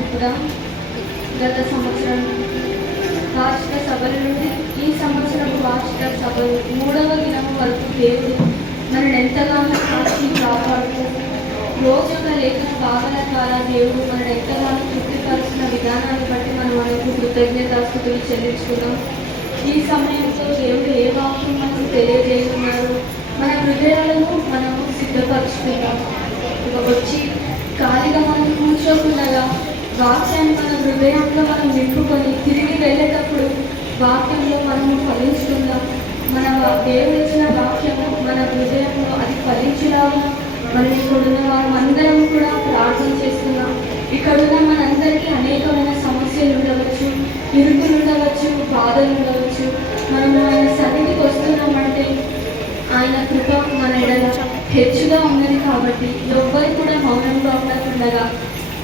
ఇప్పుడు గత సంవత్సరం వార్షిక సభల నుండి ఈ సంవత్సరం వార్షిక సభలు 3వ దినం వరకు దేవుడు మనల్ని ఎంతగానో కాచి కాపాడుతూ రోజుల లేఖన భాగాల ద్వారా దేవుడు మనల్ని ఎంతగానో తృప్తిపరిచిన విధానాన్ని బట్టి మనం మనకు కృతజ్ఞతాస్తుతులు చెల్లించుకున్నాం. ఈ సమయంలో దేవుడు ఏ వాక్యం మనకు తెలియజేస్తున్నారు, మన హృదయాలను మనము సిద్ధపరుచుకుందాం. వచ్చి ఖాళీగా మనం కూర్చోకుండా వాక్యాన్ని మన హృదయంలో మనం నింపుకొని తిరిగి వెళ్ళేటప్పుడు వాక్యంలో మనము ఫలించుకుందాం. మన దేవుడు ఇచ్చిన వాక్యము మన హృదయంలో అది ఫలించేలాగా మనం ఇక్కడున్న వారందరం కూడా ప్రార్థన చేస్తున్నాం. ఇక్కడున్న మనందరికీ అనేకమైన సమస్యలు ఉండవచ్చు, ఇరుకులు ఉండవచ్చు, బాధలు ఉండవచ్చు. మనము ఆయన సన్నిధికి వస్తున్నామంటే ఆయన కృప మన ఎడల హెచ్చుగా ఉన్నది. కాబట్టి ఎవ్వరు కూడా మౌనంగా ఉండకుండా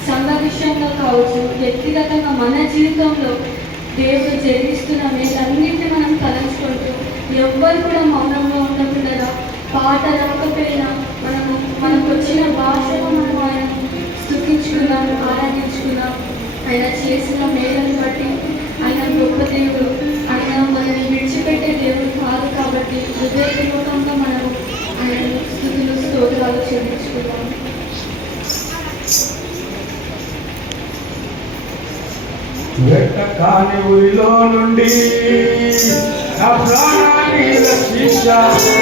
సంఘ విషయంలో కావచ్చు, వ్యక్తిగతంగా మన జీవితంలో దేవుడు జరిగిస్తున్న మేలన్నింటినీ మనం తలంచుకుంటూ ఎవ్వరు కూడా మౌనంగా ఉండకుండా పాట రాకపోయినా మనకు వచ్చిన భాషలో మనం ఆయన స్తుతించుకున్నాం, ఆరాధించుకున్నాం. ఆయన చేసిన మేలను బట్టి ఆయన గొప్ప దేవుడు, ఆయన మనల్ని విడిచిపెట్టే దేవుడు కాదు. కాబట్టి హృదయపూర్వకంగా మనం ఆయన స్తుతులు స్తోత్రాలు చెల్లించుకున్నాం. వెట్టకాని ఊరిలో నుండి నా ప్రాణాన్ని రక్షించావు.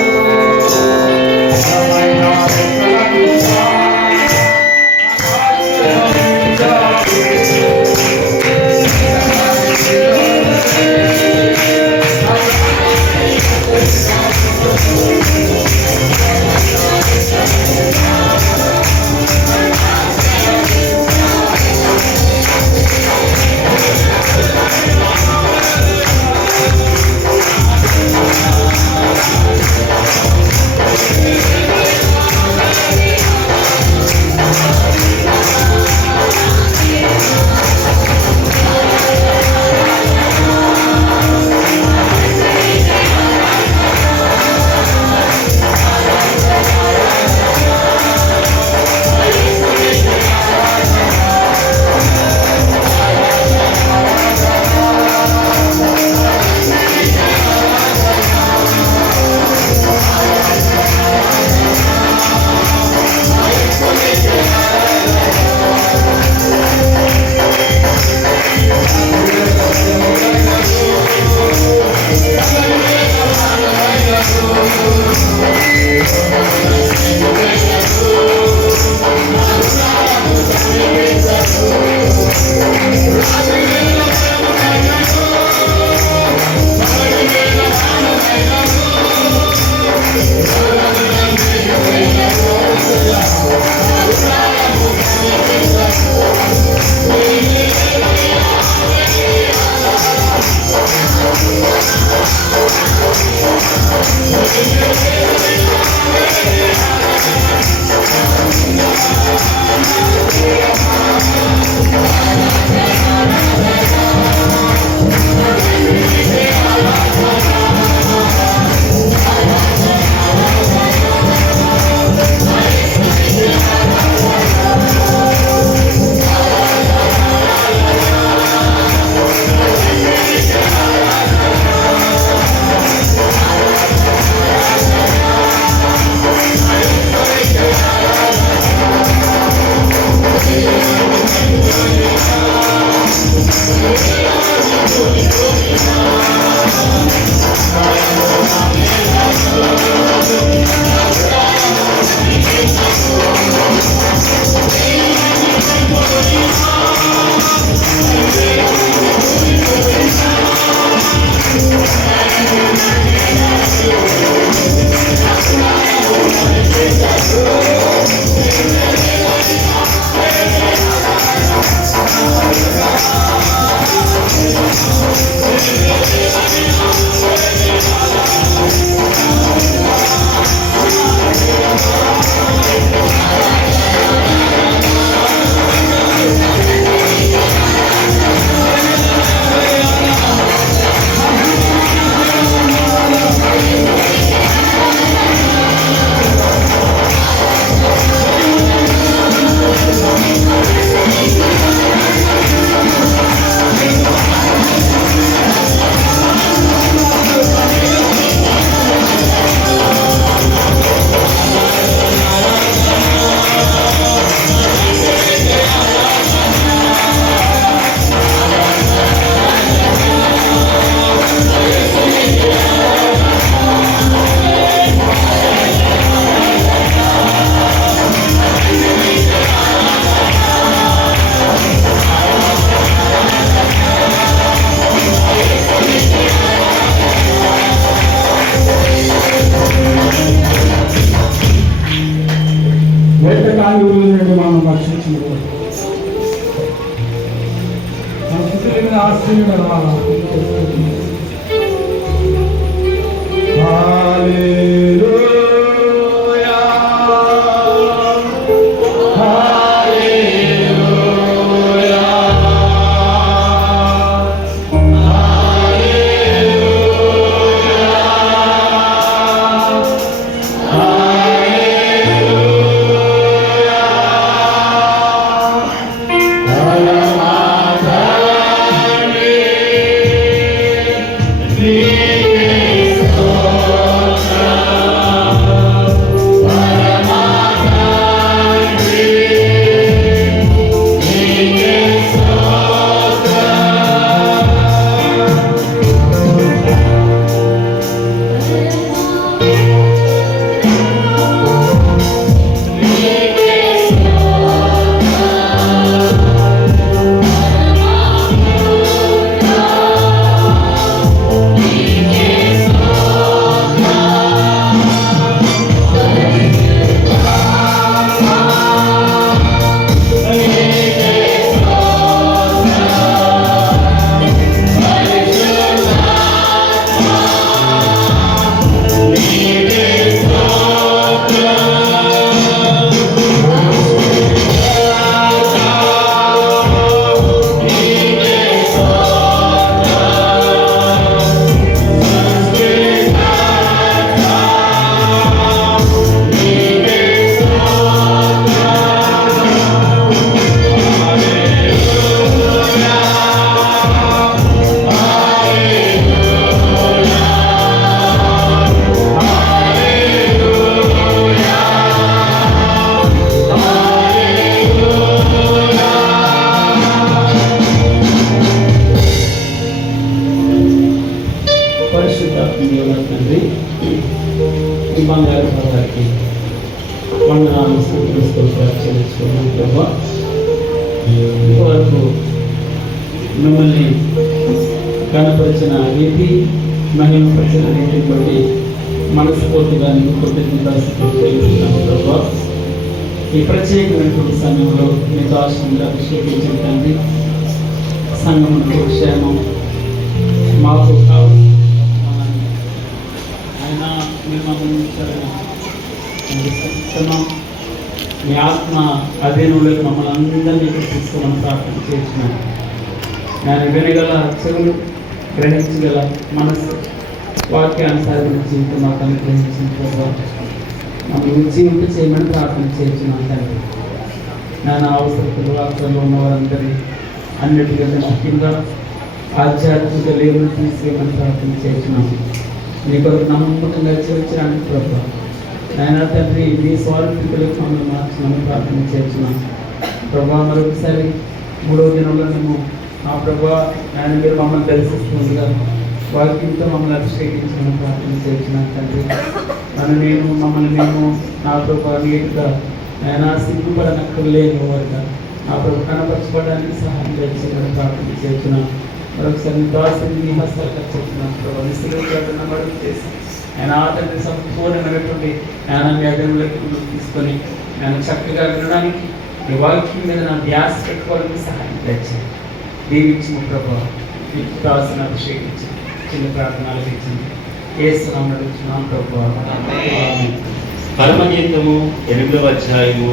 అందరినీ ఆశీర్వదించు. హల్లెలూయా హల్లెలూయా తండ్రి ఈ బంగారు గారికి వందనాలు చెల్లించుకున్నాం ప్రభా. ఇంతవరకు మిమ్మల్ని కనపరిచిన రీతి మహిమపరిచిన రీతిని బట్టి మనస్ఫూర్తిగా కృతజ్ఞతాస్తుతులు చెల్లిస్తున్నాము ప్రభా. ఈ ప్రత్యేకమైనటువంటి సమయంలో మీకు ఆశ్రమంలో అభిషేకించిన తండ్రి సంఘమునకు క్షేమం మాకు కావాలి ఆయన మిమ్మల్ని మీ ఆత్మ అధీనంలోకి మమ్మల్ని అందరినీ తీసుకోమని ప్రార్థన చేస్తున్నాను. నేను వినగల చెవులు, గ్రహించగల మనసు, వాక్యానుసారమైన జీవితం మాకు అనుగ్రహించిన తర్వాత మమ్మల్ని జీవింప చేయమని ప్రార్థన చేస్తున్నాను తండ్రి. నేను అవసరతలు వార్తల్లో ఉన్న వారందరి అన్నిటికంటే ముఖ్యంగా ఆధ్యాత్మిక లేవులు తీసేయమని ప్రార్థన చేస్తున్నాను. నీ కొరకు నమ్మకంగా చేర్చడానికి ప్రభావ నాయన తండ్రి మీ స్వార్థికులకు మమ్మల్ని మార్చమని ప్రార్థన చేస్తున్నాను ప్రభావ. మరొకసారి 3వ దినంలో మేము ఆ ప్రభావ ఆయన మీరు మమ్మల్ని దర్శిస్తుండగా వాక్యంతో మమ్మల్ని అభిషేకించమని ప్రార్థన చేస్తున్నాను తండ్రి. మమ్మల్ని మేము నా ప్రభావ నీటిగా ఆయన సిగ్గుపడనక్కర్లేని వారుగా నా ప్రభు కనపరచుకోవడానికి సహాయం చేయాలని ప్రార్థన చేస్తున్నాను. మరొకసారి దాసుని మీ హస్తాలకు చెప్తున్నాను ప్రభావ. నిశ్చలంగా మడుగు చేసి ఆయన ఆదరణ సంపూర్ణమైనటువంటి జ్ఞానాన్ని అర్థంలోకి తీసుకొని నేను చక్కగా వినడానికి మీ వాక్యం మీద నా ధ్యాస పెట్టుకోవాలని సహాయం తెచ్చింది. దీవించిన ప్రభావ మీకు దాసుని అభిషేకించి చిన్న ప్రార్థనలు ఇచ్చింది. ఏసునామములో అడుగుతున్నాం ప్రభావ. పరమగీతము 8వ అధ్యాయము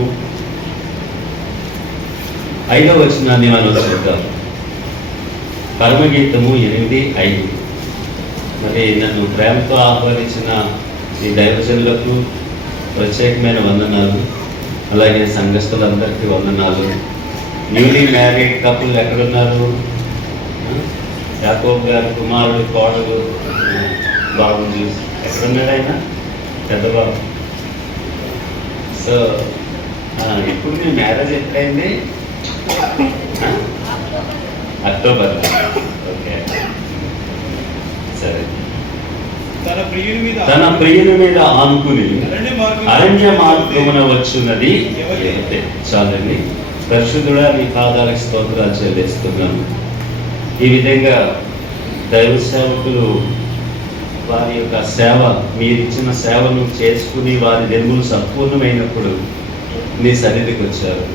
5వ వచనాన్ని మనం చూద్దాం. పరమగీతము 8:5. మరి నన్ను ప్రేమతో ఆహ్వానించిన ఈ దైవజనులకు ప్రత్యేకమైన వందనాలు. అలాగే సంఘస్థులందరికీ వందనాలు. న్యూలీ మ్యారీడ్ కపుల్ ఎక్కడున్నారు? యాకోబు గారి కుమారుడు, కోడలు బాబు చూసి ఎక్కడున్నాడు ఆయన? పెద్దబాబు. సో ఇప్పుడు మీ మ్యారేజ్ ఎప్పుడైంది? అక్టోబర్. ఓకే, సరే. తన ప్రియుని మీద ఆనుకుని అరణ్య మార్గమున వచ్చున్నది ఏమిటి? చాలండి. పరిశుద్ధుడా నీ పాదాలకు స్తోత్రాలు చెల్లిస్తున్నాను. ఈ విధంగా దైవ సేవకులు వారి యొక్క సేవ, మీరిచ్చిన సేవను చేసుకుని వారి జన్మలు సంపూర్ణమైనప్పుడు నీ సన్నిధికి వచ్చారు.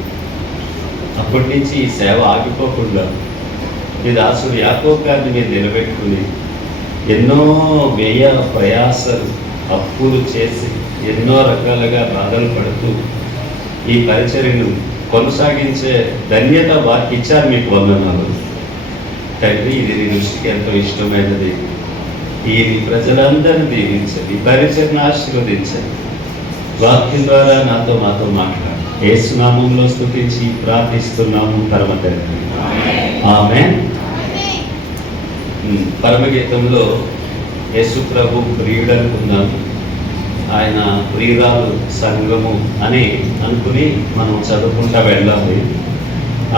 అప్పటి నుంచి ఈ సేవ ఆగిపోకుండా మీ దాసుడు యాకోబు గారిని మీరు నిలబెట్టుకుని ఎన్నో వ్యయ ప్రయాసలు అప్పులు చేసి ఎన్నో రకాలుగా బాధలు పడుతూ ఈ పరిచర్యను కొనసాగించే ధన్యత వారికి ఇచ్చారు. మీకు వందనాలు తండ్రి. ఇది నీ దృష్టికి ఎంతో ఇష్టమైనది. ఈ ప్రజలందరినీ దీవించండి, ఈ పరిచర్ను ఆశీర్వదించండి. వాక్యం ద్వారా మాతో మాట్లాడు. యేసు నామములో స్తుతించి ప్రార్థిస్తున్నాము పరమ తండ్రి. ఆమేన్. పరమగీతంలో యేసు ప్రభు ప్రియుడు అనుకున్నాము, ఆయన ప్రియురాలు సంఘము అని అనుకుని మనం చదువుకుంటా వెళ్ళాలి.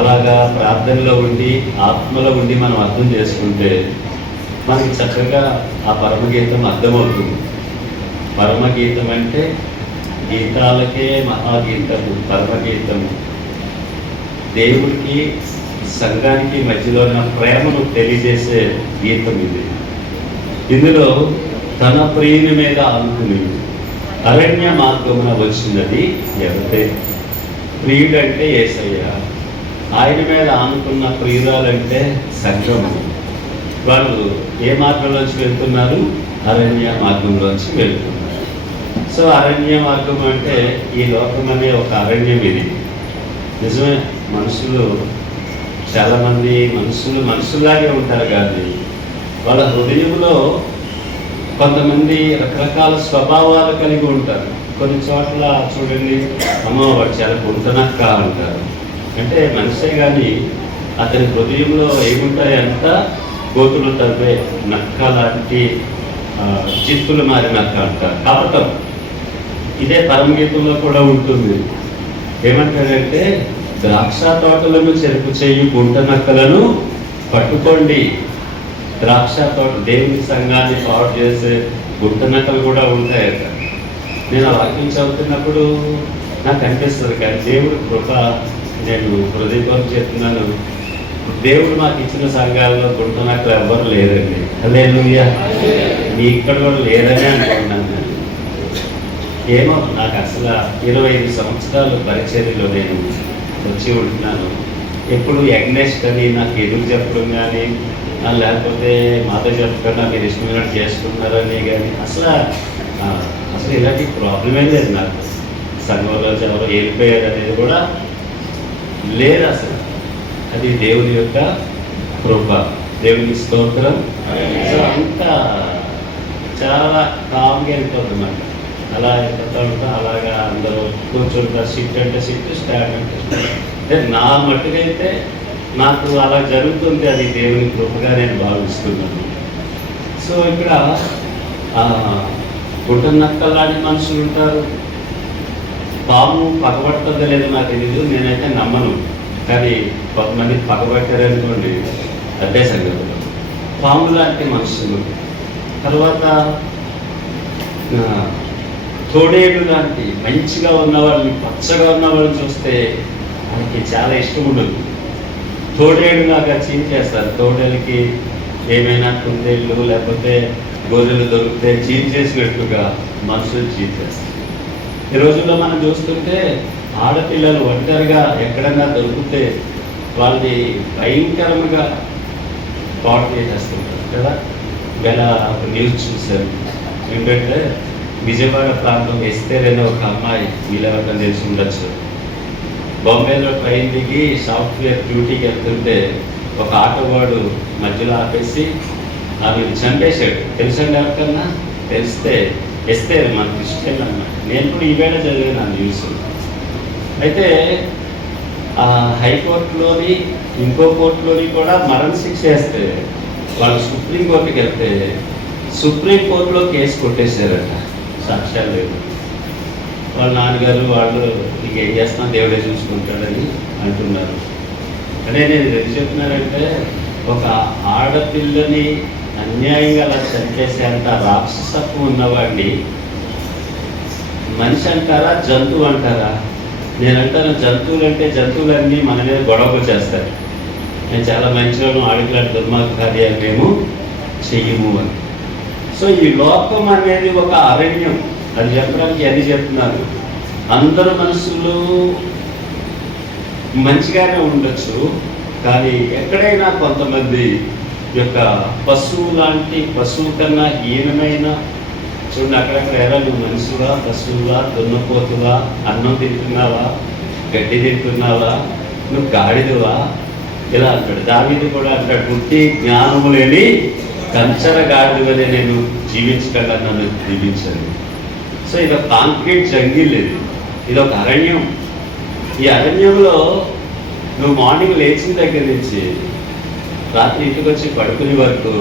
అలాగా ప్రార్థనలో ఉండి ఆత్మలో ఉండి మనం అర్థం చేసుకుంటే మనకి చక్కగా ఆ పరమగీతం అర్థమవుతుంది. పరమగీతం అంటే గీతాలకే మహాగీతము, పరమగీతము. దేవుడికి సంఘానికి మధ్యలో ఉన్న ప్రేమను తెలియజేసే గీతం ఇది. ఇందులో తన ప్రియుని మీద ఆనుకుని అరణ్య మార్గమున వచ్చినది ఎవతే. ప్రియుడంటే యేసయ్య, ఆయన మీద ఆనుకున్న ప్రియురాలంటే సంఘము. వాళ్ళు ఏ మార్గంలోంచి వెళ్తున్నారు? అరణ్య మార్గంలోంచి వెళ్తున్నారు. సో అరణ్య మార్గం అంటే ఈ లోకం అనే ఒక అరణ్యం ఇది. నిజమే, మనుషులు చాలామంది మనుషులాగే ఉంటారు, కానీ వాళ్ళ హృదయంలో కొంతమంది రకరకాల స్వభావాలు కలిగి ఉంటారు. కొన్ని చోట్ల చూడండి, అమ్మో వాడు చాలా గుంటనక్క అంటారు. అంటే మనిషే కానీ అతని హృదయంలో ఏముంటాయి అంత గోతులు తవ్వే నక్క లాంటి చిత్తులు మారి నక్క అంటారు. కపటం. ఇదే పరమగీతంలో కూడా ఉంటుంది. ఏమంటారంటే ద్రాక్ష తోటలను చెరుపు చేయి గుంట నక్కలను పట్టుకోండి. ద్రాక్ష తోట దేవుని సంఘాన్ని పాడు చేసే గుంట నక్కలు కూడా ఉంటాయట. నేను ఆ వాక్యం చదువుతున్నప్పుడు నాకు అనిపిస్తుంది, కానీ దేవుడు కృప, నేను హృదయం చెప్తున్నాను, దేవుడు మాకు ఇచ్చిన సంఘాల్లో గుంట నక్కలు ఎవ్వరు లేరండి. హల్లెలూయా. మీ ఇక్కడ కూడా లేరని అనుకున్నాను. ఏమో నాకు అసలు 25 సంవత్సరాలు పరిచర్యలో నేను వచ్చి ఉంటున్నాను. ఎప్పుడు ఎగ్నెస్ట్ అని నాకు ఎదురు చెప్పడం కానీ, లేకపోతే మాతో చెప్పకుండా మీరు ఇష్టమైనట్టు చేసుకున్నారని కానీ అసలు ఇలాంటి ప్రాబ్లమే లేదు నాకు. సంఘంలో ఎవరో వెళ్ళిపోయారు అనేది కూడా లేదు అసలు. అది దేవుని యొక్క కృప, దేవుని స్తోత్రం. సో అంతా చాలా కామ్గా వెళ్ళిపోతుంది అన్నమాట. అలా వెళ్తా అలాగా అందరూ కూర్చుంటారు. సిట్ అంటే సిట్, స్టాండ్ అంటే స్టాండ్. నా మట్టుకైతే నాకు అలా జరుగుతుంది. అది దేవుని కృపగా నేను భావిస్తున్నాను. సో ఇక్కడ గుంటనక్కలాంటి మనుషులు ఉంటారు. పాము పగబడుతుందో లేదో నాకు తెలియదు, నేనైతే నమ్మను. కానీ కొంతమంది పగబట్టారనుకోండి, అదే సంగతులు. పాము లాంటి మనుషులు. తర్వాత తోడేడు లాంటి మంచిగా ఉన్నవాళ్ళని, పచ్చగా ఉన్నవాళ్ళని చూస్తే మనకి చాలా ఇష్టం ఉండదు. తోడేడులాగా చీల్చేస్తారు. తోడేళ్ళకి ఏమైనా కుందేళ్ళు లేకపోతే గొర్రెలు దొరికితే చీల్చేసినట్టుగా మనుషులు చీల్చేస్తారు. ఈ రోజుల్లో మనం చూస్తుంటే ఆడపిల్లలు ఒంటరిగా ఎక్కడన్నా దొరికితే వాళ్ళని భయంకరంగా పాడు చేసేస్తుంటారు కదా. ఇలా ఒక న్యూస్ చూశారు ఏంటంటే, విజయవాడ ప్రాంతం ఎస్తేర్ అనే ఒక అమ్మాయి, వీళ్ళెవరికైనా తెలిసి ఉండొచ్చు, బాంబేలో ట్రైన్ దిగి సాఫ్ట్వేర్ డ్యూటీకి వెళ్తుంటే ఒక ఆటోవాడు మధ్యలో ఆపేసి ఆమెను చంపేశాడు. తెలుసండి ఎవరికన్నా? తెలిస్తే ఎస్తేర్ మన క్రిస్టియన్ అన్నమాట. నేను కూడా ఈవేళ చదివాను ఆ న్యూస్. అయితే హైకోర్టులోని ఇంకో కోర్టులోని కూడా మరణ శిక్ష వేస్తే వాళ్ళు సుప్రీంకోర్టుకి వెళ్తే సుప్రీంకోర్టులో కేసు కొట్టేశారట. సాక్ష్యాలు లేవు. వాళ్ళ నాన్నగారు వాళ్ళు నీకు ఏం చేస్తున్నా దేవుడే చూసుకుంటాడని అంటున్నారు. అంటే నేను ఎందుకు చెప్తున్నానంటే, ఒక ఆడపిల్లని అన్యాయంగా అలా చంపేసేంత రాక్షసత్వం ఉన్నవాడిని మనిషి అంటారా, జంతువు అంటారా? నేనంటాను జంతువులు అంటే జంతువులన్నీ మన మీద గొడవలు చేస్తారు. నేను చాలా మంచివాడు, ఆడికిలాంటి దుర్మార్గ కార్యాలు మేము చెయ్యము అని. సో ఈ లోకం అనేది ఒక అరణ్యం. అది చెప్పడానికి అది చెప్తున్నారు. అందరు మనుషులు మంచిగానే ఉండొచ్చు, కానీ ఎక్కడైనా కొంతమంది యొక్క పశువు లాంటి, పశువు కన్నా హీనమైన, చూడండి అక్కడక్కడ ఎలా నువ్వు మనిషివా, పశువువా, దున్నపోతువా, అన్నం తింటున్నావా, గడ్డి తింటున్నావా, నువ్వు గాడిదవా, ఇలా అంటాడు. దావీదు కూడా అంటాడు, బుద్ధి జ్ఞానము లేని కంచర గాడిద వలె నేను జీవించగల నన్ను జీవించను. సో ఇది ఒక కాంక్రీట్ జంగిల్, ఇది ఒక అరణ్యం. ఈ అరణ్యంలో నువ్వు మార్నింగ్ లేచిన దగ్గర నుంచి రాత్రి ఇంటికి వచ్చి పడుకునే వరకు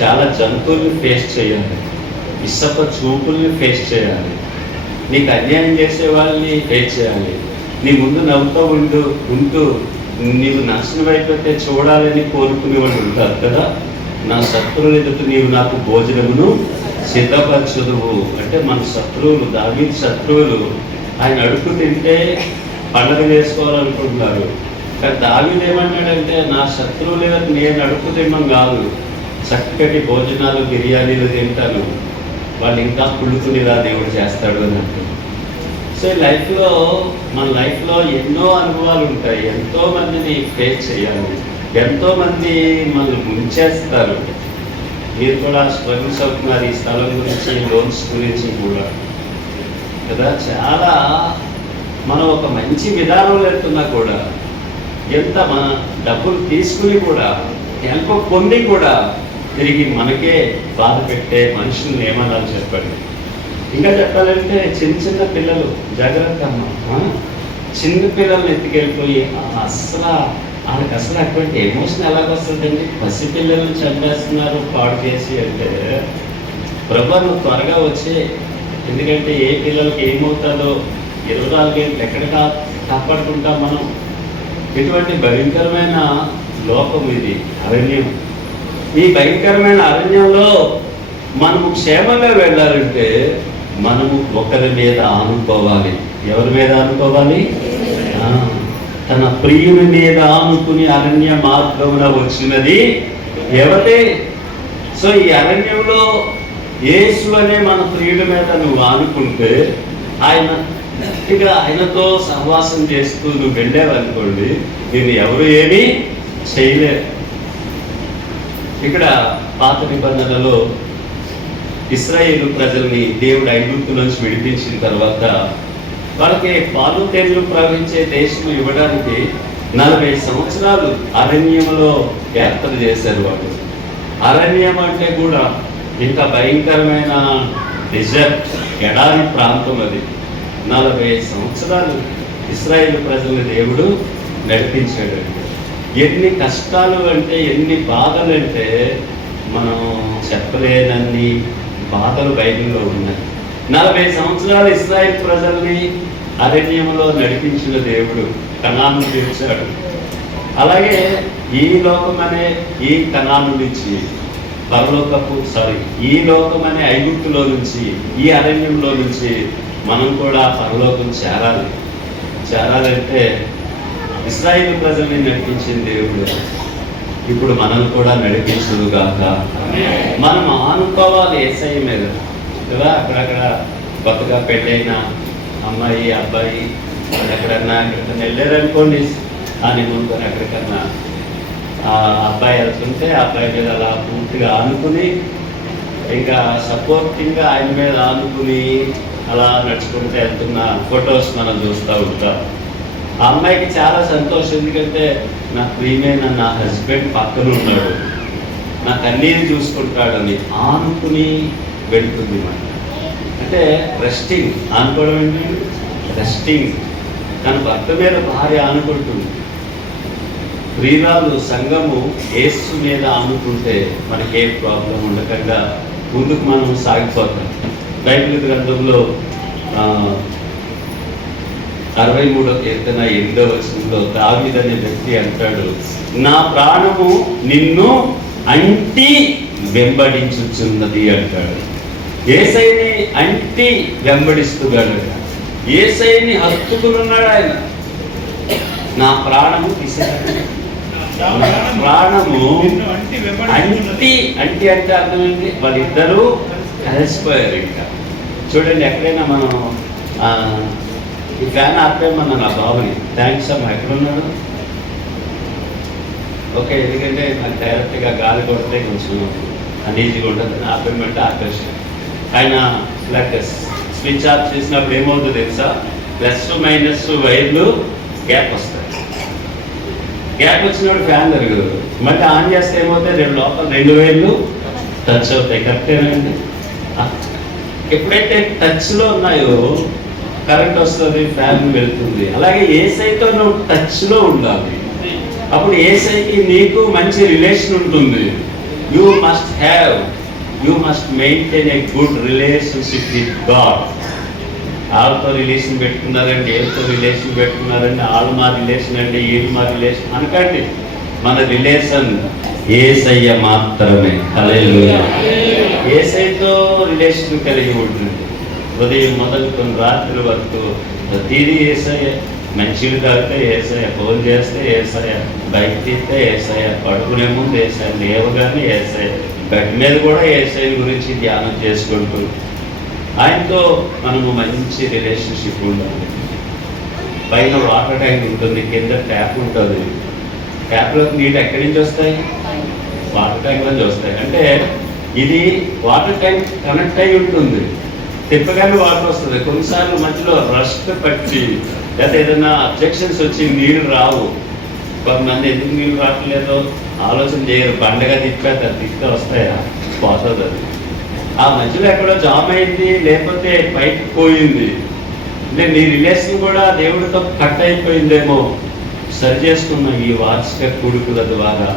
చాలా జంతువుల్ని ఫేస్ చేయాలి, ఇసప చూపుల్ని ఫేస్ చేయాలి, నీకు అన్యాయం చేసే వాళ్ళని ఫేస్ చేయాలి, నీ ముందు నవ్వుతూ ఉంటూ నీవు నాశనం అయిపోతే చూడాలని కోరుకునే వాళ్ళు ఉంటారు కదా. నా శత్రువులు ఎదుట నీవు నాకు భోజనమును సిద్ధపరచుదువు అంటే మన శత్రువులు, దావీదు శత్రువులు ఆయన అడుగు తింటే పండగ చేసుకోవాలనుకుంటున్నారు. కానీ దావీదు ఏమంటాడంటే నా శత్రువులు నేను అడుగు తినడం కాదు, చక్కటి భోజనాలు, బిర్యానీలు తింటాను, వాళ్ళు ఇంకా పుడుకునేలా దేవుడు చేస్తాడు అని అంటారు. సో లైఫ్లో, మన లైఫ్లో ఎన్నో అనుభవాలు ఉంటాయి, ఎంతోమందిని ఫేస్ చేయాలి, ఎంతోమంది మనల్ని ముంచేస్తారు. మీరు కూడా స్ట్రగుల్స్ అవుతున్నారు ఈ స్థలం గురించి, లోన్స్ గురించి కూడా కదా. చాలా మనం ఒక మంచి విధానంలో వెళ్తున్నా కూడా, ఎంత మన డబ్బులు తీసుకుని కూడా, హెల్ప్ పొంది కూడా తిరిగి మనకే బాధ పెట్టే మనుషుల్ని ఏమన్నాను చెప్పండి. ఇంకా చెప్పాలంటే చిన్న చిన్న పిల్లలు, జాగ్రత్త అమ్మ, చిన్న పిల్లల్ని ఎత్తుకెళ్ళిపోయి వాళ్ళకి అసలు అటువంటి ఎమోషన్ ఎలాగొస్తుందండి. పసిపిల్లల్ని చంపేస్తున్నారు పాడు చేసి అంటే, ప్రభు నువ్వు త్వరగా వచ్చే, ఎందుకంటే ఏ పిల్లలకి ఏమవుతుందో 24 గంటలు ఎక్కడ కాపాడుకుంటాం మనం. ఇటువంటి భయంకరమైన లోకం ఇది, అరణ్యం. ఈ భయంకరమైన అరణ్యంలో మనము క్షేమంగా వెళ్ళాలంటే మనము ఒకరి మీద ఆనుకోవాలి. ఎవరి మీద ఆనుకోవాలి? తన ప్రియుని మీద ఆనుకుని అరణ్య మార్గమున వచ్చినది ఎవరే? సో ఈ అరణ్యంలో యేసు అనే మన ప్రియుడి మీద నువ్వు ఆనుకుంటే, ఆయన గట్టిగా ఆయనతో సహవాసం చేస్తూ నువ్వు వెళ్ళావనుకోండి, దీన్ని ఎవరు ఏమీ చేయలేరు. ఇక్కడ పాత నిబంధనలో ఇశ్రాయేలు ప్రజల్ని దేవుడు ఐగుప్తు నుంచి విడిపించిన తర్వాత వాళ్ళకి పాలు తేనెలు ప్రవహించే దేశం ఇవ్వడానికి 40 సంవత్సరాలు అరణ్యంలో యాత్ర చేశారు వాళ్ళు. అరణ్యం అంటే కూడా ఇంత భయంకరమైన డెజర్ట్, ఎడారి ప్రాంతం అది. 40 సంవత్సరాలు ఇశ్రాయేలు ప్రజల్ని దేవుడు నడిపించాడు. ఎన్ని కష్టాలు అంటే, ఎన్ని బాధలు అంటే మనం చెప్పలేనన్ని బాధలు బైబిల్లో ఉన్నాయి. 40 సంవత్సరాలు ఇశ్రాయేలు ప్రజల్ని అరణ్యంలో నడిపించిన దేవుడు కనాను తీర్చాడు. అలాగే ఈ లోకం అనే ఈ కనాను నుంచి ఈ లోకం అనే ఐగుప్తులో నుంచి, ఈ అరణ్యంలో నుంచి మనం కూడా పరలోకం చేరాలంటే ఇశ్రాయేలు ప్రజల్ని నడిపించిన దేవుడు ఇప్పుడు మనం కూడా నడిపించుగాక. మనం ఆనుకోవాలి యేసయ్య మీద కదా. అక్కడక్కడ కొత్తగా పెళ్ళైన అమ్మాయి, అబ్బాయి ఎక్కడన్నా వెళ్ళారనుకోండి, ముందు ఎక్కడికన్నా ఆ అబ్బాయి వెళ్తుంటే ఆ అబ్బాయి మీద అలా పూర్తిగా ఆనుకుని, ఇంకా సపోర్టింగ్గా ఆయన మీద ఆనుకుని అలా నడుచుకుంటే వెళ్తున్న ఫొటోస్ మనం చూస్తూ ఉంటాం. ఆ అమ్మాయికి చాలా సంతోషం, ఎందుకంటే నా ప్రియమైన నా హస్బెండ్ పక్కన ఉన్నాడు, నా కన్నీరు చూసుకుంటాడని ఆనుకుని వెళ్తుంది. అంటే రెస్టింగ్, ఆనుకోవడం ఏంటి? రెస్టింగ్. తన భర్త మీద భార్య ఆనుకుంటుంది. ప్రియురాలు సంఘము యేసు మీద ఆనుకుంటే మనకి ఏ ప్రాబ్లం ఉండకుండా ముందుకు మనం సాగిపోతాం. బైబిల్ గ్రంథంలో 63వ కీర్తన 8వ వచనంలో దావీదు అనే వ్యక్తి అంటాడు, నా ప్రాణము నిన్ను అంటి వెంబడించుచున్నది అంటాడు. యేసయ్యని అంటి వెంబడిస్తున్నాడు, యేసయ్యని హత్తుకున్నాడు ఆయన. నా ప్రాణము తీసేయాలి, ప్రాణము అంటి అంటే అర్థమైంది. వాళ్ళిద్దరూ కలిసిపోయారు. ఇంకా చూడండి, ఎక్కడైనా మనం ఈ ఫ్యాన్ ఆపేమన్నా నా బాబుని, థ్యాంక్స్ అమ్మా, ఎక్కడున్నాడు? ఓకే, ఎందుకంటే నాకు డైరెక్ట్గా గాలి కొడితే కొంచెం అనీజీగా ఉంటుంది, ఆపేమంటే ఆపేసి ఆయన లైక్ స్విచ్ ఆఫ్ చేసినప్పుడు ఏమవుతుంది తెలుసా, ప్లస్ మైనస్ వైర్లు గ్యాప్ వస్తాయి. గ్యాప్ వచ్చినప్పుడు ఫ్యాన్ తిరగదు, మళ్ళీ ఆన్ చేస్తే ఏమవుతాయి, లోపల 2 వైర్లు టచ్ అవుతాయి. కరెక్టేనండి? ఎప్పుడైతే టచ్లో ఉన్నాయో కరెంట్ వస్తుంది, ఫ్యాన్ వెళ్తుంది. అలాగే యేసయ్యతో నువ్వు టచ్లో ఉండాలి. అప్పుడు యేసయ్యకి నీకు మంచి రిలేషన్ ఉంటుంది. You must maintain a good relationship with God. వాళ్ళతో రిలేషన్ పెట్టుకున్నారండి, ఏళ్ళతో రిలేషన్ పెట్టుకున్నారండి, వాళ్ళు మా రిలేషన్ అండి, వీళ్ళు మా రిలేషన్ అనకండి. మన రిలేషన్ యేసయ్య మాత్రమే. హల్లెలూయా. యేసయ్యతో రిలేషన్ కలిగి ఉంటుంది. ఉదయం మొదలుకొని రాత్రి వరకు ప్రతిదీ యేసయ్య. మంచిలు తాగితే యేసయ్య, ఫోన్ చేస్తే యేసయ్య, బైక్ తీస్తే యేసయ్య, పడుకునే ముందు యేసయ్య, లేవగానే యేసయ్య, బెడ్ మీద కూడా యేసయ్య గురించి ధ్యానం చేసుకుంటూ ఆయనతో మనము మంచి రిలేషన్షిప్ ఉండాలి. పైన వాటర్ ట్యాంక్ ఉంటుంది, కింద ట్యాప్ ఉంటుంది. ట్యాప్లోకి నీళ్ళు ఎక్కడి నుంచి వస్తాయి? వాటర్ ట్యాంక్ నుంచి వస్తాయి. అంటే ఇది వాటర్ ట్యాంక్ కనెక్ట్ అయి ఉంటుంది, తిప్పగానే వాటర్ వస్తుంది. కొన్నిసార్లు మధ్యలో రస్ట్ పట్టి లేదా ఏదైనా అబ్జెక్షన్స్ వచ్చి నీళ్ళు రావు. కొంతమంది ఎందుకు నీళ్ళు రావట్లేదో ఆలోచన చేయరు. పండగ తిప్పే వస్తాయా? పోతుంది అది. ఆ మధ్యలో ఎక్కడో జామ్ అయింది, లేకపోతే పైకి పోయింది, అంటే నీ రిలేషన్ కూడా దేవుడితో కట్ అయిపోయిందేమో. సరి చేసుకున్న ఈ వార్షిక కూడుకుల ద్వారా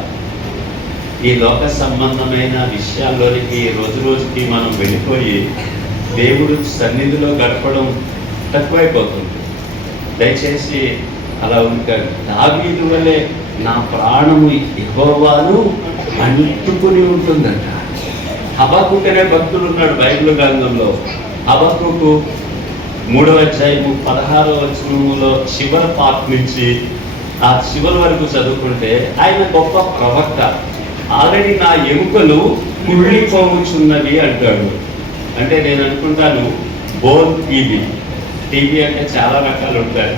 ఈ లోక సంబంధమైన విషయాల్లోనికి రోజు రోజుకి మనం వెళ్ళిపోయి దేవుడు సన్నిధిలో గడపడం తక్కువైపోతుంది. దయచేసి అలా ఉంటాడు. దావీదు వలె నా ప్రాణము యెహోవాను అంటుకుని ఉంటుందంట. హబక్కూకు అనే భక్తుడు ఉన్నాడు బైబిల్ గ్రంథంలో. హబక్కూకు 3వ అధ్యాయము 16వ వచనంలో చివరి పార్ట్ నుంచి ఆ చివరి వరకు చదువుకుంటే ఆయన గొప్ప ప్రవక్త. ఆల్రెడీ నా ఎముకలు కుళ్ళిపోవచ్చున్నవి అంటాడు. అంటే నేను అనుకుంటాను బోన్ టీబీ అంటే చాలా రకాలు ఉంటాయి.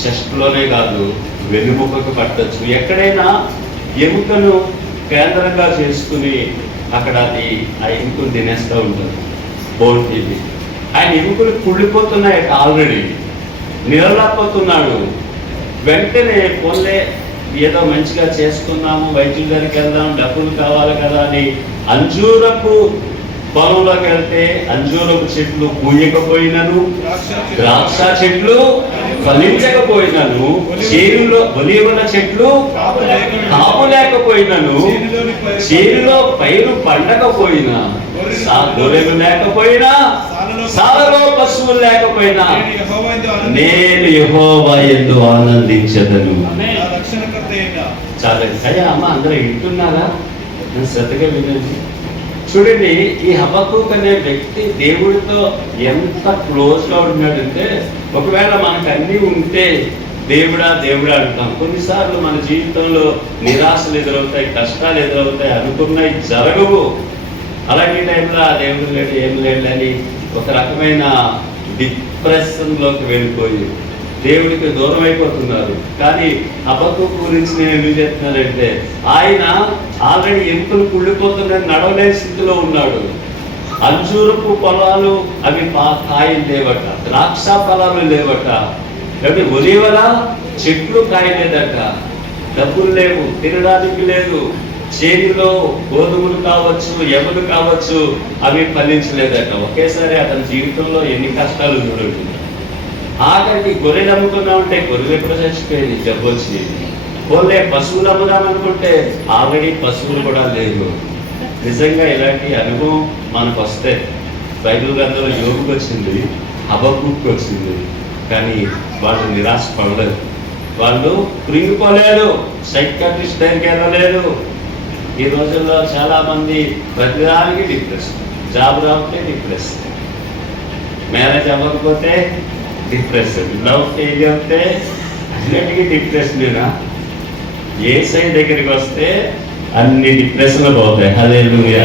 చెస్ట్లోనే కాదు, వెన్నుముకకు పట్టచ్చు. ఎక్కడైనా ఎముకను కేంద్రంగా చేసుకుని అక్కడ అది ఆ ఎముకలు తినేస్తూ ఉంటుంది బోన్ టీబీ. ఆయన ఎముకలు కుళ్ళిపోతున్నాయి ఆల్రెడీ, నిలలేకపోతున్నాడు. వెంటనే పోన్లే ఏదో మంచిగా చేసుకున్నాము, వైద్యుల దగ్గరికి వెళ్దాం, డబ్బులు కావాలి కదా అని అంజూరపు పొలంలోకి వెళ్తే అంజూరపు చెట్లు పూయకపోయినను, ద్రాక్ష చెట్లు ఫలించకపోయినను, చేనులో ఒలీవల చెట్లు కాపు లేకపోయినను, చేనులో పైరు పండకపోయినా, గొర్రెలు లేకపోయినా, సాలలో పశువులు లేకపోయినా నేను యెహోవా యందు ఆనందించదను. చాలా అయ్యా అమ్మ అందరూ వింటున్నారా? శ్రద్ధగా వినండి. చూడండి, ఈ హబక్కూకు అనే వ్యక్తి దేవుడితో ఎంత క్లోజ్గా ఉన్నాడంటే, ఒకవేళ మనకు అన్నీ ఉంటే దేవుడా దేవుడా అంటాం. కొన్నిసార్లు మన జీవితంలో నిరాశలు ఎదురవుతాయి, కష్టాలు ఎదురవుతాయి, అనుకున్నవి జరగవు. అలాంటి టైంలో ఆ దేవుడు లేడు ఏం లేడు అని ఒక రకమైన డిప్రెషన్లోకి వెళ్ళిపోయి దేవుడికి దూరం అయిపోతున్నారు. కానీ హబక్కూకు గురించి నేను ఎందుకు చెప్తున్నానంటే, ఆయన ఆల్రెడీ ఎముకలు కుళ్ళిపోతున్న నడవలేని స్థితిలో ఉన్నాడు. అంజూరపు పొలాలు అవి కాయలు లేవట, ద్రాక్ష ఫలాలు లేవట, కాబట్టి ఒలీవల చెట్లు కాయలేదట, డబ్బులు లేవు, తినడానికి లేదు, చేతిలో గోధుమలు కావచ్చు, ఎములు కావచ్చు, అవి ఫలించలేదట. ఒకేసారి అతని జీవితంలో ఎన్ని కష్టాలు జరుగుతుంది. ఆఖరికి గొర్రెలు అమ్ముకున్నా ఉంటే గొర్రెలు ఎప్పుడు చచ్చిపోయింది, జబ్బు వచ్చి. పోలే పశువులు అమ్ముదామనుకుంటే ఆల్రెడీ పశువులు కూడా లేవు. నిజంగా ఇలాంటి అనుభవం మనకు వస్తే బైబిల్ గ్రంథంలో యోగుకు వచ్చింది, హబక్కూకు వచ్చింది. కానీ వాళ్ళు నిరాశ పడలేదు, వాళ్ళు కృంగిపోలేదు, సైకాట్రిస్ట్ దగ్గరికి వెళ్ళలేదు. ఈ రోజుల్లో చాలా మంది ప్రతిదానికి డిప్రెషన్, జాబ్ రాకపోతే డిప్రెషన్, మ్యారేజ్ అవ్వకపోతే డిప్రెషన్, లవ్ ఫెయిల్ అవుతే అన్నిటికీ డిప్రెషనేనా? యేసయ్య దగ్గరికి వస్తే అన్ని డిప్రెషన్లు పోతాయి. హల్లెలూయా.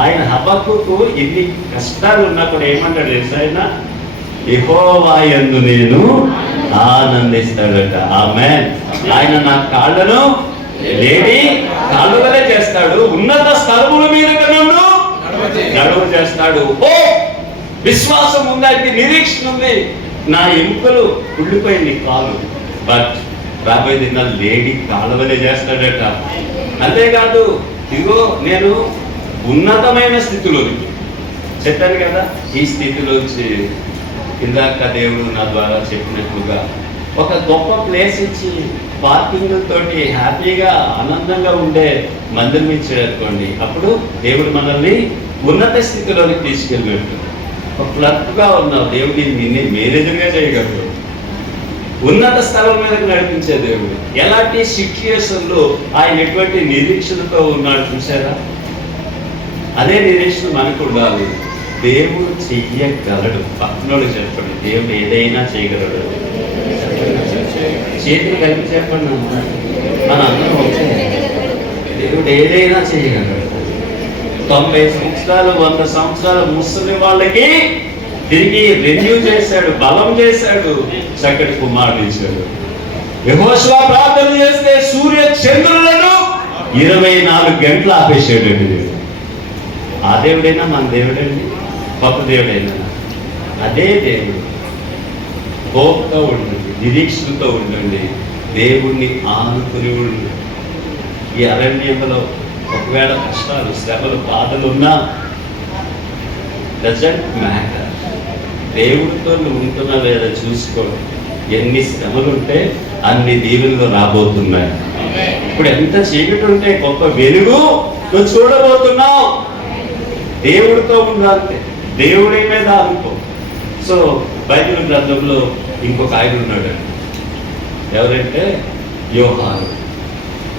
ఆయన హబక్కూకు ఎన్ని కష్టాలు ఉన్నప్పుడు ఏమంటాడు యేసయ్య? యెహోవా యందు నేను ఆనందిస్తాడట. ఆమేన్. ఆయన నా కాళ్ళను లేడి కాళ్ళు వలె చేస్తాడు, ఉన్నత స్థలముల మీద నన్ను నడువు చేస్తాడు. ఓ విశ్వాసం ఉంది, ఆయనకి నిరీక్షణ ఉంది. నా ఎముకలు కుళ్ళిపోయింది కాలు, బట్ రాబోయే దినాలు లేడి కాళ్ళు వలె చేస్తాడట. అంతేకాదు, ఇదిగో నేను ఉన్నతమైన స్థితిలోనికి చెప్పాను కదా, ఈ స్థితిలోంచి ఇందాక దేవుడు నా ద్వారా చెప్పినట్లుగా ఒక గొప్ప ప్లేస్ ఇచ్చి పార్కింగ్ తోటి హ్యాపీగా ఆనందంగా ఉండే మందిరం ఇచ్చాడనుకోండి, అప్పుడు దేవుడు మనల్ని ఉన్నత స్థితిలోకి తీసుకెళ్ళినట్టు. ఒక క్లర్క్గా ఉన్నావు, దేవుడు నిన్ను మేనేజర్గా చేయగలడు. ఉన్నత స్థలం మీదకి నడిపించే దేవుడు. ఎలాంటి సిచ్యుయేషన్లో ఆయన ఎటువంటి నిరీక్షణతో ఉన్నాడు చూసారా? అదే నిరీక్షణ మనకు ఉండాలి. దేవుడు చెయ్యగలడు. పక్కనోడు చెప్పండి, దేవుడు ఏదైనా చేయగలడు. చేతులు కలిపి చెప్పండి, మన అందరం వచ్చే దేవుడు ఏదైనా చేయగలడు. 90 సంవత్సరాలు 100 సంవత్సరాల ముసలి వాళ్ళకి తిరిగి రెన్యూ చేశాడు, బలం చేశాడు, చక్కటి కుమారుడు ఇచ్చాడు. యెహోషువ ప్రార్థన చేస్తే సూర్య చంద్రులను 24 గంటలు ఆపేసాడండి. ఆ దేవుడైనా మన దేవుడండి, గొప్ప దేవుడైనా అదే దేవుడు. హోప్తో ఉండండి, నిరీక్షణతో ఉండండి, దేవుణ్ణి ఆనుకుని ఉండండి. ఈ అరణ్యంలో ఒకవేళ కష్టాలు, శ్రమలు, బాధలు ఉన్నా డజంట్ మ్యాటర్. దేవుడితో నువ్వు ఉంటున్నా లేదా చూసుకో. ఎన్ని శ్రమలు ఉంటే అన్ని దీవెనలు రాబోతున్నాయి. ఇప్పుడు ఎంత చీకటి ఉంటే గొప్ప వెలుగు నువ్వు చూడబోతున్నావు. దేవుడితో ఉండాలంటే దేవుడి మీద అనుకో. సో బైబిల్ గ్రంథంలో ఇంకొక ఆయన ఉన్నాడు. ఎవరంటే యోహాను.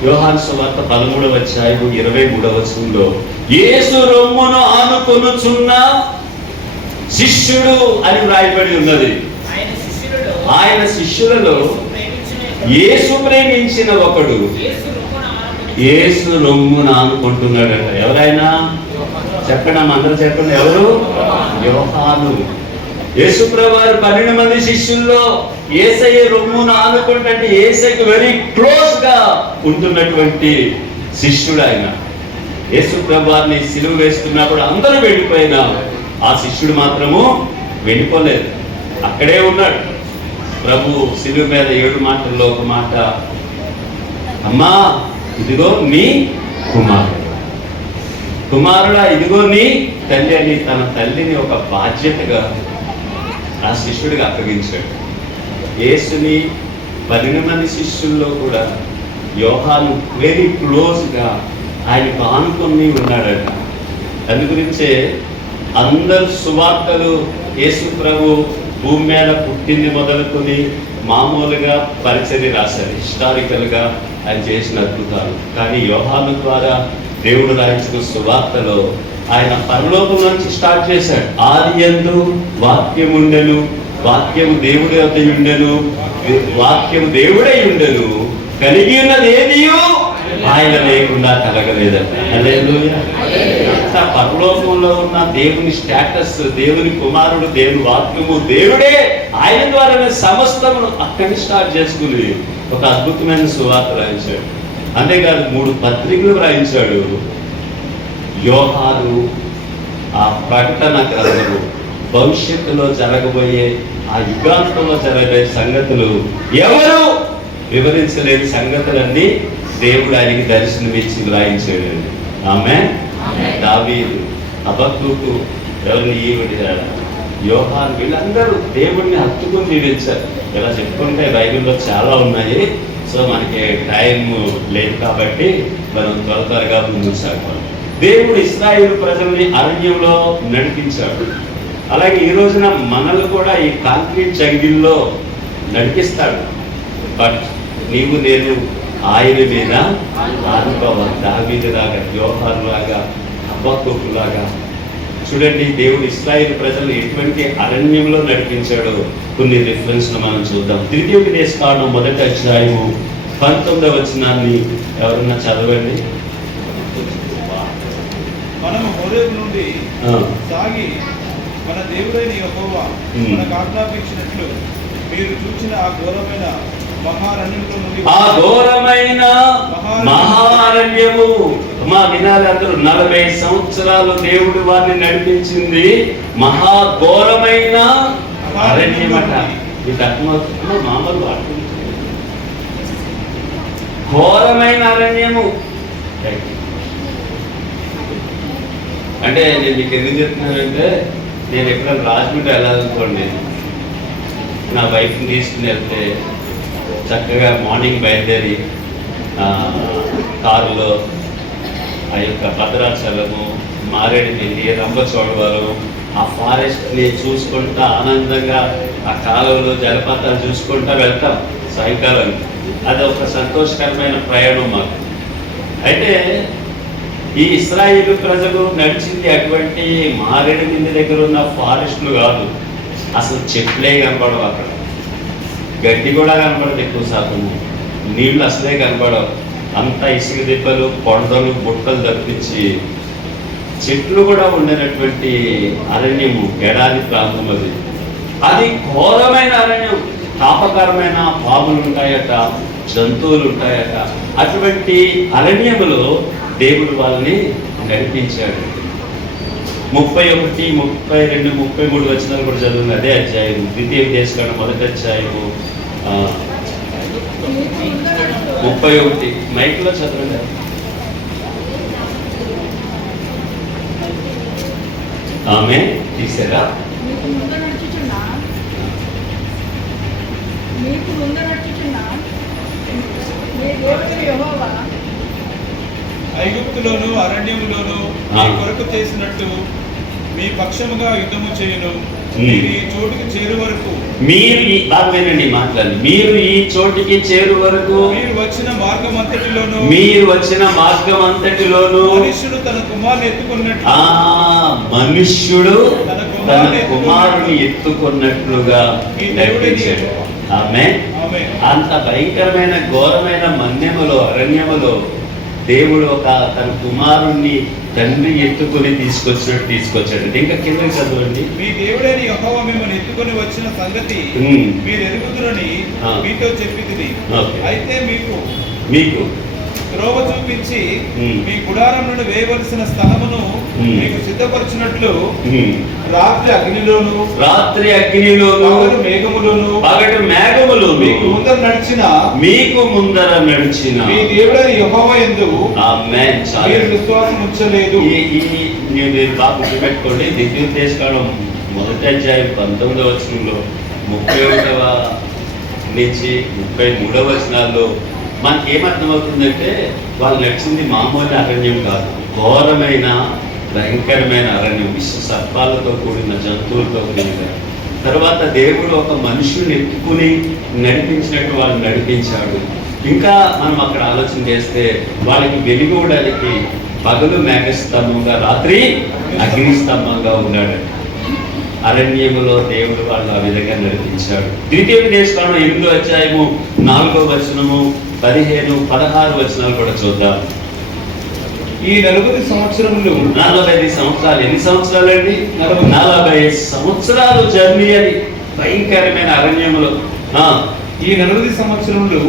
యోహాను సువార్త 13వ అధ్యాయం 23వ వచనంలో యేసు రొమ్మును ఆనుకొనుచున్న శిష్యుడు అని వ్రాయబడి ఉన్నది. ఆయన శిష్యులలో యేసు ప్రేమించిన ఒకడు యేసు రొమ్మును ఆనుకుంటున్నాడట. ఎవరైనా చెప్పండి, అందరూ చెప్పండి, ఎవరు? యోహాను. యేసుప్రభు వారు 12 మంది శిష్యుల్లో యేసయ్య రొమ్మును ఆనుకుంటే యేసయ్యకి వెరీ క్లోజ్ గా ఉంటున్నటువంటి శిష్యుడు ఆయన. యేసుప్రభు వారిని సిలువ వేస్తున్నప్పుడు అందరూ వెళ్ళిపోయినా ఆ శిష్యుడు మాత్రము వెళ్ళిపోలేదు, అక్కడే ఉన్నాడు. ప్రభు సిలువ మీద 7 మాటల్లో ఒక మాట, అమ్మా ఇదిగో నీ కుమారుడు, కుమారుడా ఇదిగో నీ తల్లి అని తన తల్లిని ఒక బాధ్యతగా ఆ శిష్యుడిగా అప్పగించాడు. యేసుని 12 మంది శిష్యుల్లో కూడా యోహాను వెరీ క్లోజ్గా ఆయనకు ఆనుకొని ఉన్నాడట. అందు గురించే అందరు సువార్తలు యేసు ప్రభు భూమి మీద పుట్టింది మొదలుకొని మామూలుగా పరిచర్య రాశారు, హిస్టారికల్గా ఆయన చేసిన అద్భుతాలు. కానీ యోహాను ద్వారా దేవుడు రాయించిన సువార్తలో ఆయన పరలోకం నుంచి స్టార్ట్ చేశాడు. ఆదియందు వాక్యం ఉండెను, వాక్యము దేవుడి వద్ద ఉండెను, వాక్యము దేవుడై ఉండెను, కలిగి ఉన్నది ఏదియో ఆయన లేకుండా కలగలేదట. హల్లెలూయా. అంత పరలోకంలో ఉన్న దేవుని స్టేటస్, దేవుని కుమారుడు, దేవుని వాక్యము దేవుడే, ఆయన ద్వారానే సమస్తమును అక్కడి స్టార్ట్ చేసుకుని ఒక అద్భుతమైన సువార్త రాయించాడు. అంతేకాదు 3 పత్రికలు రాయించాడు. యోహాను ఆ ప్రకటన గ్రంథము, భవిష్యత్తులో జరగబోయే ఆ యుగాంతంలో జరగబోయే సంగతులు ఎవరు వివరించలేని సంగతులన్నీ దేవుడు ఆయనకి దర్శనమిచ్చి వ్రాయించాడు. ఆమేన్. దావీదు, హబక్కూకు, ఎవరిని యోహాను, వీళ్ళందరూ దేవుడిని హత్తుకుని జీవించారు. ఇలా చెప్పుకుంటే బైబిల్లో చాలా ఉన్నాయి. సో మనకి టైం లేదు కాబట్టి మనం త్వరగా ముందుకు సాగుతాం. దేవుడు ఇశ్రాయేలు ప్రజల్ని అరణ్యంలో నడిపించాడు. అలాగే ఈ రోజున మనల్ని కూడా ఈ కాంక్రీట్ జంగిల్లో నడిపిస్తాడు. బట్ నీవు నేను ఆయన మీద ఆనుకోవాలి. దావీదు లాగా, యోహాను లాగా, హబక్కూకు లాగా. చూడండి, దేవుడు ఇశ్రాయేలు ప్రజలు ఎటువంటి అరణ్యంలో నడిపించాడో కొన్ని రిఫరెన్స్లు మనం చూద్దాం. ద్వితీయోపదేశకాండం 1వ అధ్యాయము 19వ వచనాన్ని ఎవరన్నా చదవండి. మనము హోరేబు నుండి సాగి మన దేవుడైన యెహోవా మనకు ఆజ్ఞాపించినట్లు మీరు చూచిన ఆ ఘోరమైన మహారణ్యంలో నుండి మహారణ్యము మా వినాలి అందరూ 40 సంవత్సరాలు దేవుడు వారిని నడిపించింది మహాఘోరమైన అరణ్యమట. మీకు అర్థమవుతుందా? మామూలు వాడుతుంది ఘోరమైన అరణ్యము అంటే నేను మీకు ఎందుకు చెప్తున్నానంటే, నేను ఎప్పుడైనా రాజమండ్రి వెళ్ళాలనుకోండి, నా వైఫ్ని తీసుకుని వెళ్తే చక్కగా మార్నింగ్ బయలుదేరి కారులో ఆ యొక్క భద్రాచలము, మారేడుమిల్లి, రంపచోడవరం, ఆ ఫారెస్ట్ని చూసుకుంటా ఆనందంగా ఆ కాలువలో జలపాతాలు చూసుకుంటా వెళ్తాం సాయంకాలం. అది ఒక సంతోషకరమైన ప్రయాణం మాకు. అయితే ఈ ఇశ్రాయేలు ప్రజలు నడిచింది అటువంటి మారేడుమిల్లి దగ్గర ఉన్న ఫారెస్ట్లు కాదు, అసలు చెట్లే కనపడవు, అక్కడ గడ్డి కూడా కనపడదు, ఎక్కువ శాతం నీళ్లు అసలే కనపడవు, అంతా ఇసుక దిబ్బలు, కొండలు, బుట్టలు తప్పించి చెట్లు కూడా ఉండేటటువంటి అరణ్యము, ఎడారి ప్రాంతం అది. అది ఘోరమైన అరణ్యం, తాపకరమైన పాములు ఉంటాయట, జంతువులు ఉంటాయట. అటువంటి అరణ్యములో దేవుడు వాళ్ళని నడిపించాడు. 31, 32, 33 వచనాలు కూడా చదువుతుంది అదే అధ్యాయం. ద్వితీయ దేశకాండం 1వ అధ్యాయము 31. మైక్లో చదవండి. ఆమె తీసారా? మీకు ముందు నడుచుచున్నా మీ దేవుడు యెహోవా ఐగుప్తులోను అరణ్యములోను మీ కొరకు చేసినట్టు మీ పక్షముగా యుద్ధము చేయును. మీరు ఈ చోటుకి చేరు వరకు, మీరు ఈ బాగానండి మాట్లాడండి, మీరు ఈ చోటికి చేరు వరకు, మీరు వచ్చిన మార్గం అంతటిలోను, మనుష్యుడు తన కుమారుని ఎత్తుకున్నట్లు, మనుష్యుడు తన కుమారుని ఎత్తుకున్నట్లుగా నడిపించాడు. ఆమేన్. అంత భయంకరమైన ఘోరమైన మన్యములో, అరణ్యములో దేవుడు తన కుమారుణ్ణి తండ్రి ఎత్తుకొని తీసుకొచ్చాడు. ఇంకా కిందకి చదవండి. మీ దేవుడైన యెహోవా మిమ్మల్ని ఎత్తుకొని వచ్చిన సంగతి మీరు ఎరుగుదురని మీతో చెప్పితిని. అయితే మీకు త్రోవ చూపించి మీ గుడారం నుండి వేయవలసిన స్థలమును మీకు సిద్ధపరచినట్లు రాత్రి అగ్నిలోను పగటి మేఘములోను మీకు ముందర నడిచిన మీ దేవుడైన యెహోవా యందు మీరు విశ్వాసం ఉంచలేదు. బాగా గుర్తుపెట్టుకోండి. ద్వితీయ దేశకాండం 1వ అధ్యాయం 19వ వచనంలో 31వ నుంచి 33వ వచనాల్లో మనకి ఏమర్థమవుతుందంటే, వాళ్ళు నడిచింది మామూలు అరణ్యం కాదు, ఘోరమైన భయంకరమైన అరణ్యం, విష సర్పాలతో కూడిన, జంతువులతో కూడిన. తర్వాత దేవుడు ఒక మనుషుని ఎత్తుకుని నడిపించినట్టు వాళ్ళు నడిపించాడు. ఇంకా మనం అక్కడ ఆలోచన చేస్తే, వాళ్ళకి వెలుగువడానికి పగలు మేఘస్తంభంగా, రాత్రి అగ్నిస్తంభంగా ఉన్నాడు. అరణ్యములో దేవుడు వాళ్ళు ఆ విధంగా నడిపించాడు. ద్వితీయ దేశకాండం 8వ అధ్యాయము 4వ వచనము, 15, 16 వచనాలు కూడా చూద్దాం. ఈ 40 సంవత్సరములు 45 సంవత్సరాలు. ఎన్ని సంవత్సరాలు అండి? 40 సంవత్సరాలు జర్నీ. అది భయంకరమైన అరణ్యములో. ఈ 40 సంవత్సరములు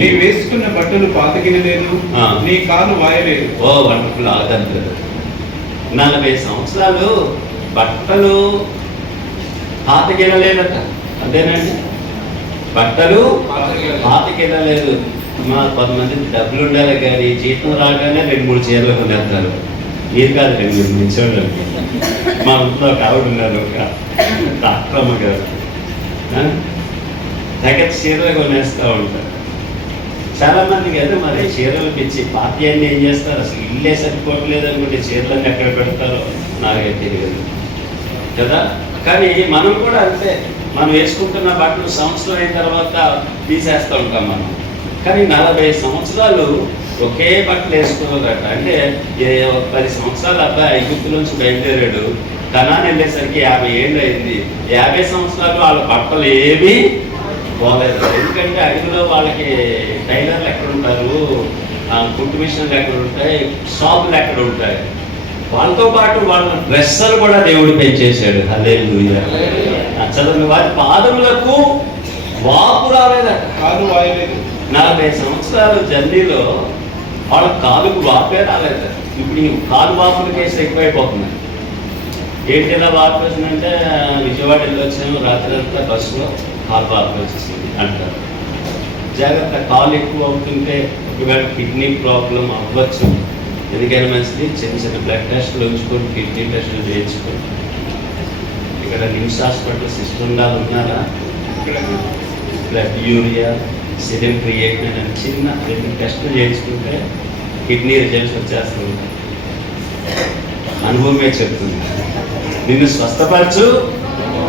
నీ వేసుకున్న బట్టలు పాతగినలేదు, నీ కాలు వాయలేదు. ఓ వండర్ఫుల్. ఆగండి. 40 సంవత్సరాలు బట్టలు పాతగినలేదట. అంతేనండి, బట్టలు పాతగినలేదు. మా కొంతమంది డబ్బులు ఉండాలి కానీ జీతం రాగానే 2-3 చీరలు కొనేస్తారు. మీరు కాదు, 2-3 నిమిషాలకి. మా ఇంట్లో ఒక ఆవిడ ఉన్నారు, ఒక డాక్టరమ్మ గారు, దగ్గర చీరలు కొనేస్తూ ఉంటారు. చాలా మందికి అయితే మరి చీరలు పిచ్చి. పార్టీ అన్ని ఏం చేస్తారు, అసలు ఇల్లే సరిపోవట్లేదు అనుకుంటే చీరలన్నీ ఎక్కడ పెడతారో నాకే తెలియదు కదా. కానీ మనం కూడా అంతే, మనం వేసుకుంటున్న బట్టలు సంవత్సరం అయిన తర్వాత తీసేస్తూ ఉంటాం మనం. కానీ 40 సంవత్సరాలు ఒకే బట్టలు వేసుకోవాలట. అంటే 10 సంవత్సరాలు అబ్బాయి ఐగుప్తులోంచి బయలుదేరాడు, కనాన్ వెళ్ళేసరికి 50 ఏళ్ళు అయింది. 50 సంవత్సరాలు వాళ్ళ బట్టలు ఏమీ పోలేదు. ఎందుకంటే అడవిలో వాళ్ళకి టైలర్లు ఎక్కడ ఉంటారు, కుట్టు మిషన్లు ఎక్కడ ఉంటాయి, షాపులు ఎక్కడ ఉంటాయి. వాళ్ళతో పాటు వాళ్ళ డ్రెస్సులు కూడా దేవుడు పెంచేశాడు. హల్లెలూయా. చదువు వారి పాదములకు వాపు రాలేదట. కాలు వాయలేదు. 40 సంవత్సరాల జర్నీలో వాళ్ళ కాలుకు వాపే రాలేదు. ఇప్పుడు ఈ కాలు వాపుల కేసు ఎక్కువైపోతున్నాయి. ఏంటి ఇలా వాపు వచ్చిందంటే విజయవాడ వెళ్ళి వచ్చాము, రాత్రి అంతా బస్సులో కాలు వాపు వచ్చేసింది అంటారు. జాగ్రత్త, కాలు ఎక్కువ అవుతుంటే ఒకవేళ కిడ్నీ ప్రాబ్లం అవ్వచ్చు. ఎందుకైనా మంచిది చిన్న చిన్న బ్లడ్ టెస్టులు ఉంచుకొని కిడ్నీ టెస్టులు చేయించుకొని ఇక్కడ నిమ్స్ హాస్పిటల్ సిస్టంగా ఉన్నారా, బ్లడ్ యూరియా సిరం క్రియేటిన్ అని చిన్న 2 టెస్టులు చేయించుకుంటే కిడ్నీ రిజల్ట్స్ వచ్చేస్తుంది. అనుభవమే చెప్తుంది. నిన్ను స్వస్థపరచు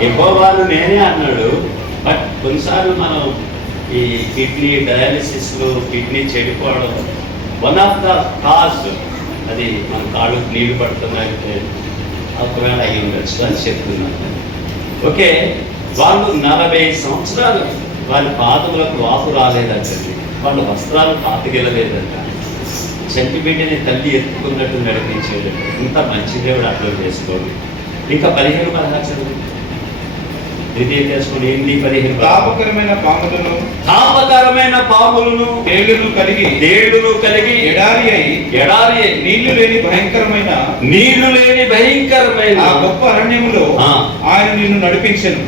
యెహోవాను నేనే అన్నాడు. బట్ కొన్నిసార్లు మనం ఈ కిడ్నీ డయాలిసిస్లో కిడ్నీ చెడిపోవడం వన్ ఆఫ్ ద కాజ్. అది మన కాళ్ళు నీళ్లు పడుతున్నాయంటే ఒకవేళ అయ్యి ఉండొచ్చు అని చెప్తున్నాను. ఓకే, వాళ్ళు 40 సంవత్సరాలు వాళ్ళ పాదములకు వాపు రాలేదంటండి. వాళ్ళ వస్త్రాలు పాతికెళ్ళలేదంట. చంటిబిడ్డని తల్లి ఎత్తుకున్నట్టు నడిపించేటట్టు ఇంత మంచి దేవుడు అర్థం చేసుకోండి. ఇంకా 15-16 చదువు. ద్వితీయ తెలుసుకుని 8-15. తాపకరమైన పాములను తేళ్లను కలిగి ఎడారి అయి నీళ్లు లేని భయంకరమైన ఆ గొప్ప అరణ్యములో ఆయన నిన్ను నడిపించెను.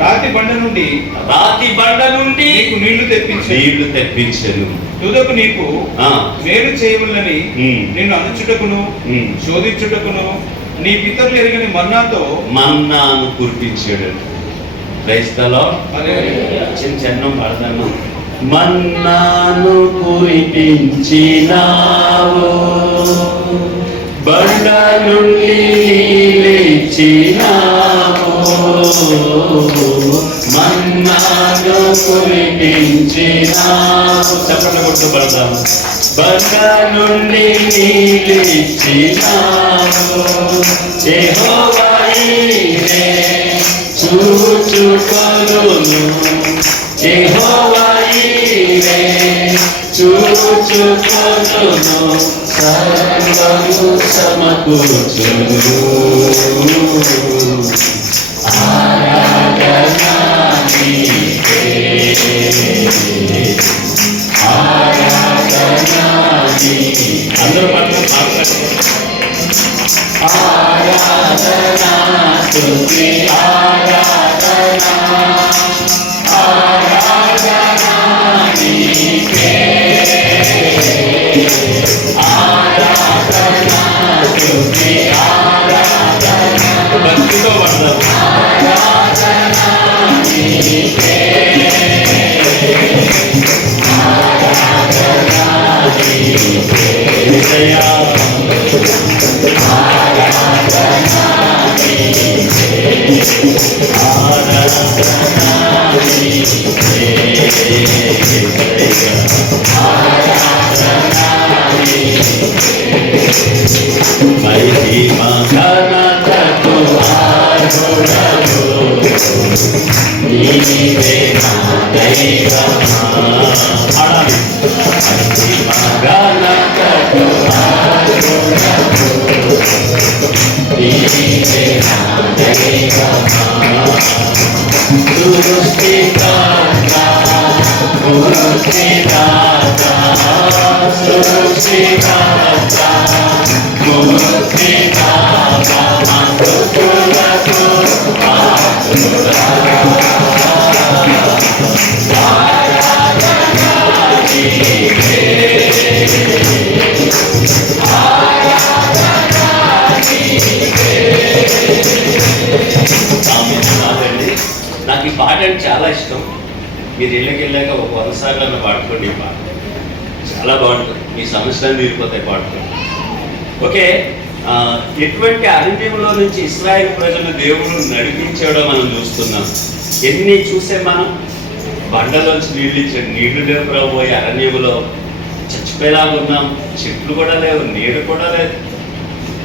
రాతి బండ నుండి నీకు నీళ్లు తెప్పించెను. తుదకు నీకు మేలు చేయవలనని నిన్ను అనుచుటకును శోధించుటకును నీ పితరులు ఎరగని మన్నాను కురిపించాడు. క్రైస్తలో చిన్న పడతాను. మన్నాను కురిపించినావు, బండ నుండి నీళ్ళిచ్చినావు. మన్నాను కురిపించినావు, చెప్పండి కొట్టు పడతాము. బండ నుండి నీళ్ళిచ్చినావు. యెహోవా ఈరే చూచుకొనును, యెహోవా ఈరే చూచుకొనును, సర్వము సమకూర్చును. ఆరాధనా నీకే, ఆరాధనా నీకే. అందరూ ఆరాధనా స్తుతి, ఆరాధనా ఆరాధనా నీకే, ఆరాధనా స్తుతి, ఆరాధనా. భక్తితో పడదాం. ఆరాధనా నీకే, ఆరాధనా నీకే. విజయా ఆరాధనా నీకే, ఆరాధనా నీకే, ఆరాధనా నీకే. మహిమ ఘనతకు అర్హుడవు, నీవే నా దైవమా. మహిమ ఘనతకు అర్హుడవు, నీవే నా దైవమా. సృష్టికర్తా, ముక్తిదాతా, సృష్టికర్తా, ముక్తిదాతా, మృతులకు ఆతురా. ఆరాధనా నీకే, ఆరాధనా నీకే. నాకు ఈ పాట అంటే చాలా ఇష్టం. మీరు ఇళ్ళకి వెళ్ళాక ఒక 100 సార్లు పాడుకోండి. ఈ పాట చాలా బాగుంటుంది. మీ సమస్యలు తీరిపోతాయి పాడుకోండి. ఓకే, ఎటువంటి అరణ్యంలో నుంచి ఇశ్రాయేలు ప్రజలు దేవుడు నడిపించాడో మనం చూస్తున్నాం. ఎన్ని చూసే మనం బండలోంచి నీళ్ళు ఇచ్చాడు. నీళ్లు లేవు రాబోయే అరణ్యంలో చచ్చిపోయేలాగా ఉన్నాం. చెట్లు కూడా లేవు, నీరు కూడా లేదు.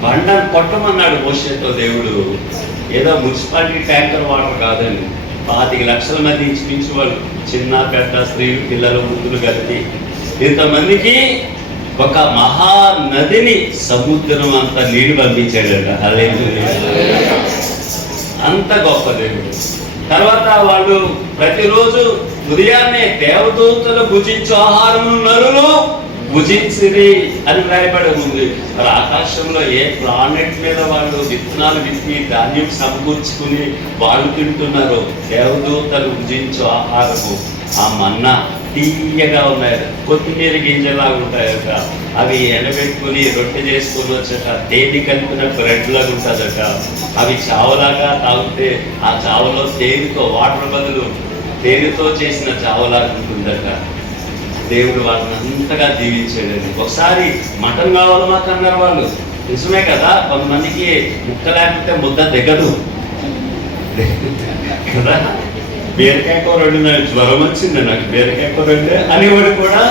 బండను కొట్టమన్నాడు మోషేతో దేవుడు. ఏదో మున్సిపాలిటీ ట్యాంకర్ వాటర్ కాదండి. 25 లక్షల మంది ఇంచుమించు వాళ్ళు, చిన్న పెద్ద స్త్రీలు పిల్లలు ముద్దులు కలిపి ఇంతమందికి ఒక మహానదిని సముద్రం అంత నీరు పంపించాడట. హల్లెలూయా. అంత గొప్ప దేవుడు. తర్వాత వాళ్ళు ప్రతిరోజు ఉదయాన్నే దేవదూతలు భుజించు ఆహారము నరులు భుజించిరి అని రాయబడి ఉంది. మరి ఆకాశంలో ఏ ప్లానెట్ మీద వాళ్ళు విత్తనాలు విత్తి ధాన్యం సమకూర్చుకుని వాళ్ళు తింటున్నారో దేవదూతలు భుజించు ఆహారము ఆ మన్నా తీయగా ఉన్నాయి, కొత్తిమీర గింజలాగా ఉంటాయట. అవి ఎండబెట్టుకుని రొట్టె చేసుకుని వచ్చట, తేనె కలిపిన బ్రెడ్లాగా ఉంటుందట. అవి చావలాగా తాగితే ఆ చావలో తేనెతో వాటర్ బదులు తేనెతో చేసిన చావలాగా ఉంటుందట. దేవుడు వాళ్ళని అంతగా దీవించాడండి. ఒకసారి మటన్ కావాలి మాకు అన్నారు వాళ్ళు. నిజమే కదా, కొంతమందికి ముక్క లేకపోతే ముద్ద దిగదు కదా. బీరకాయ కూర వండిన జ్వరం వచ్చింది నాకు, బీరకాయ కూర వండే అనేవాడు కూడా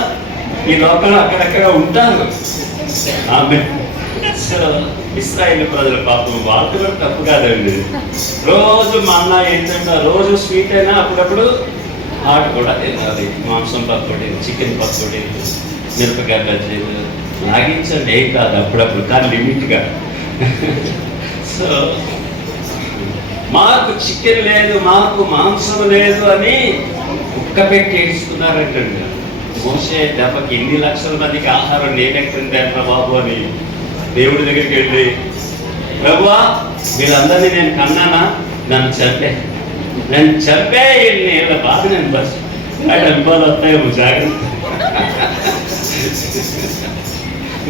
ఈ లోకంలో అక్కడక్కడ ఉంటారు. ఆమె ఇశ్రాయేలు ప్రజల పాపం వాళ్ళు కూడా తప్పు కాదండి. రోజు మా అన్న ఏంటంటే రోజు స్వీట్ అయినా అప్పుడప్పుడు హాట్ కూడా తినాలి. మాంసం పకోడీ, చికెన్ పకోడీ, మిరపకాయ బజ్జీలు లాగించండి, ఏం కాదు అప్పుడప్పుడు, కానీ లిమిట్గా. సో మాకు చికెన్ లేదు, మాకు మాంసం లేదు అని కుక్క పెట్టి ఏడుస్తున్నారంటండి. మోసే దెబ్బకి ఇన్ని లక్షల మందికి ఆహారం నేనెక్కడుంటే బాబు అని దేవుడి దగ్గరికి వెళ్ళి, ప్రభువా వీళ్ళందరినీ నేను కన్నానా, నన్ను చంపే వీళ్ళ బాధ నేను బస్ అనుభవాలు వస్తాయేమో జాగ్రత్త.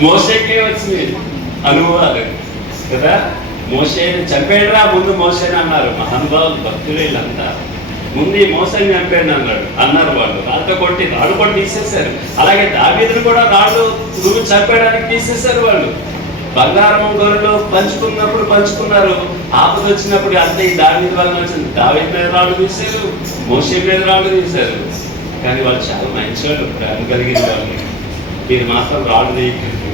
మోసేకే వచ్చింది అనుభవాలు కదా. మోసేని చంపేయడరా ముందు మోసేని అన్నారు మహానుభావులు, భక్తులు వీళ్ళంతా. ముందు ఈ మోసేని చంపేయండి అన్నారు వాళ్ళు. రాళ్ళతో కొట్టి రాళ్ళు కూడా తీసేశారు. అలాగే దావీదును కూడా రాళ్ళు నువ్వు చంపేయడానికి తీసేశారు వాళ్ళు. బంగారం గొర్రెలు పంచుకున్నారు. ఆపద వచ్చినప్పుడు అంతే ఈ దావీదు వల్ల వచ్చింది. దావీదు మీద రాళ్ళు తీశారు, మోసే మీద రాళ్ళు తీశారు. కానీ వాళ్ళు చాలా మంచి వాళ్ళు, ప్రేమ కలిగిన వాళ్ళు. మీరు మాత్రం రాళ్ళు తీయకండి,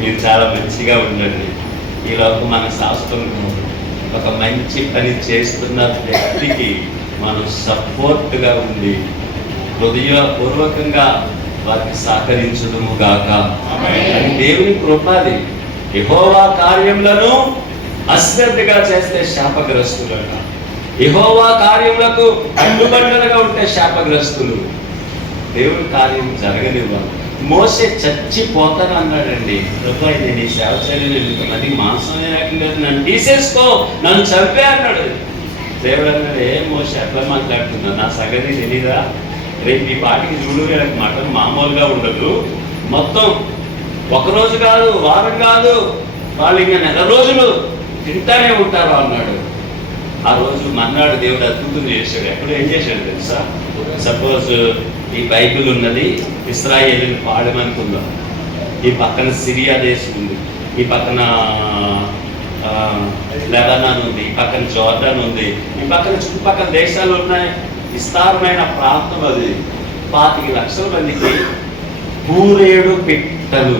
మీరు చాలా మంచిగా ఉండండి. ఈలోపు మన శాస్త్రంలో ఒక మంచి పని చేస్తున్న వ్యక్తికి మనం సపోర్ట్గా ఉండి హృదయపూర్వకంగా వారికి సహకరించడము గాక. దేవుని కృపది. యెహోవా కార్యములను అశ్రద్ధగా చేస్తే శాపగ్రస్తులుగా, యెహోవా కార్యములకు అడ్డుబండలుగా ఉంటే శాపగ్రస్తులు. దేవుని కార్యం జరగనివ్వాలి. మోసే చచ్చిపోతాను అన్నాడండి. ప్రభు నేను ఈ సేవ చేయలేదు, ఇంతమందికి మాంసమే లేకుండా నన్ను తీసేసుకో, నన్ను చంపే అన్నాడు. దేవుడు అన్నాడు, ఏ మోసే అట్లా మాట్లాడుతున్నా, నా సంగతి తెలీదా? రేపు ఈ పాటికి చూడు, వీళ్ళకి మటన్ మామూలుగా ఉండదు, మొత్తం ఒకరోజు కాదు, వారం కాదు, వాళ్ళు ఇంకా నెల రోజులు తింటానే ఉంటారు అన్నాడు. ఆ రోజు మన్నాడు దేవుడు అద్భుతం చేశాడు. ఎప్పుడు ఏం చేశాడు తెలుసా? సపోజ్ ఈ బైబిల్ ఉన్నది ఇశ్రాయేలుని పాడమనుకుందాం. ఈ పక్కన సిరియా దేశం ఉంది, ఈ పక్కన లెబనాన్ ఉంది, ఈ పక్కన జోర్డాన్ ఉంది, ఈ పక్కన చుట్టుపక్కల దేశాలు ఉన్నాయి. విస్తారమైన ప్రాంతం అది. 25 లక్షల మందికి పూరేడు పిట్టలు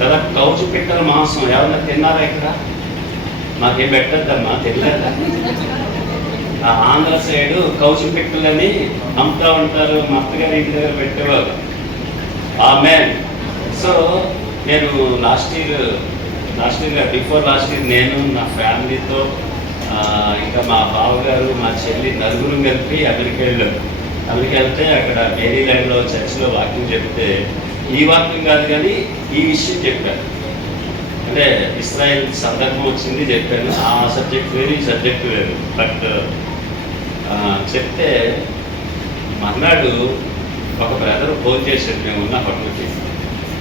కదా, కౌచు పిట్టల మాంసం ఎవరైనా తిన్నారా? ఇక్కడ మాకేం పెట్టద్దమ్మా, తెలియదా? ఆంధ్ర సైడు కౌచు పిట్టలని అమ్ముతా ఉంటారు, మా అత్తగారి ఇంటి దగ్గర పెట్టేవారు. ఆమె సో నేను last year before last year నేను నా ఫ్యామిలీతో ఇంకా మా బావగారు, మా చెల్లి నలుగురు కలిపి అమెరికా వెళ్తే అక్కడ మేరీల్యాండ్లో చర్చిలో వాక్యం చెప్తే, ఈ వాక్యం కాదు కానీ ఈ విషయం చెప్పాను. అంటే ఇశ్రాయేల్ సందర్భం వచ్చింది చెప్పాను. ఆ సబ్జెక్ట్ వేరు, ఈ సబ్జెక్ట్ వేరు. బట్ చెప్తే మర్నాడు ఒక బ్రదర్ ఫోన్ చేశాడు, మేము ఉన్న పట్టుకి,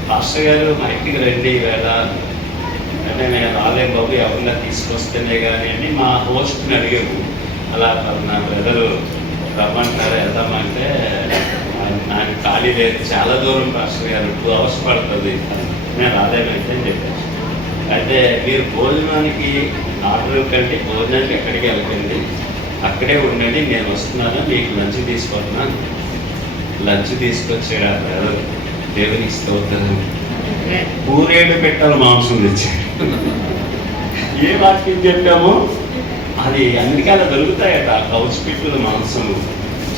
పాస్టర్ గారు మా ఇంటికి రండి ఈవేళ అంటే. నేను రాలేం బాబు, ఎవరన్నా తీసుకొస్తేనే కానీ అని మా హోస్ట్ని అడిగాము. అలా నా బ్రదరు రమ్మంటారా వెళ్దామంటే, నాకు ఖాళీ లేదు, చాలా దూరం పాస్టర్ గారు, 2 hours పడుతుంది, నేను రాలేమైతే అని చెప్పాను. అయితే మీరు భోజనానికి ఆర్డర్ ఇవ్వకండి, భోజనానికి ఎక్కడికి వెళ్ళకండి, అక్కడే ఉండండి, నేను వస్తున్నాను, మీకు లంచ్ తీసుకొస్తున్నాను. లంచ్ తీసుకొచ్చాడు ఆ బ్రదర్. దేవునికి స్తోత్రం. పూరేడు పెట్టాలి మాంసం తెచ్చాడు. ఏ వాక్యం చెప్పామో అది అమెరికాలో దొరుకుతాయట కౌచు పిట్టల మాంసము.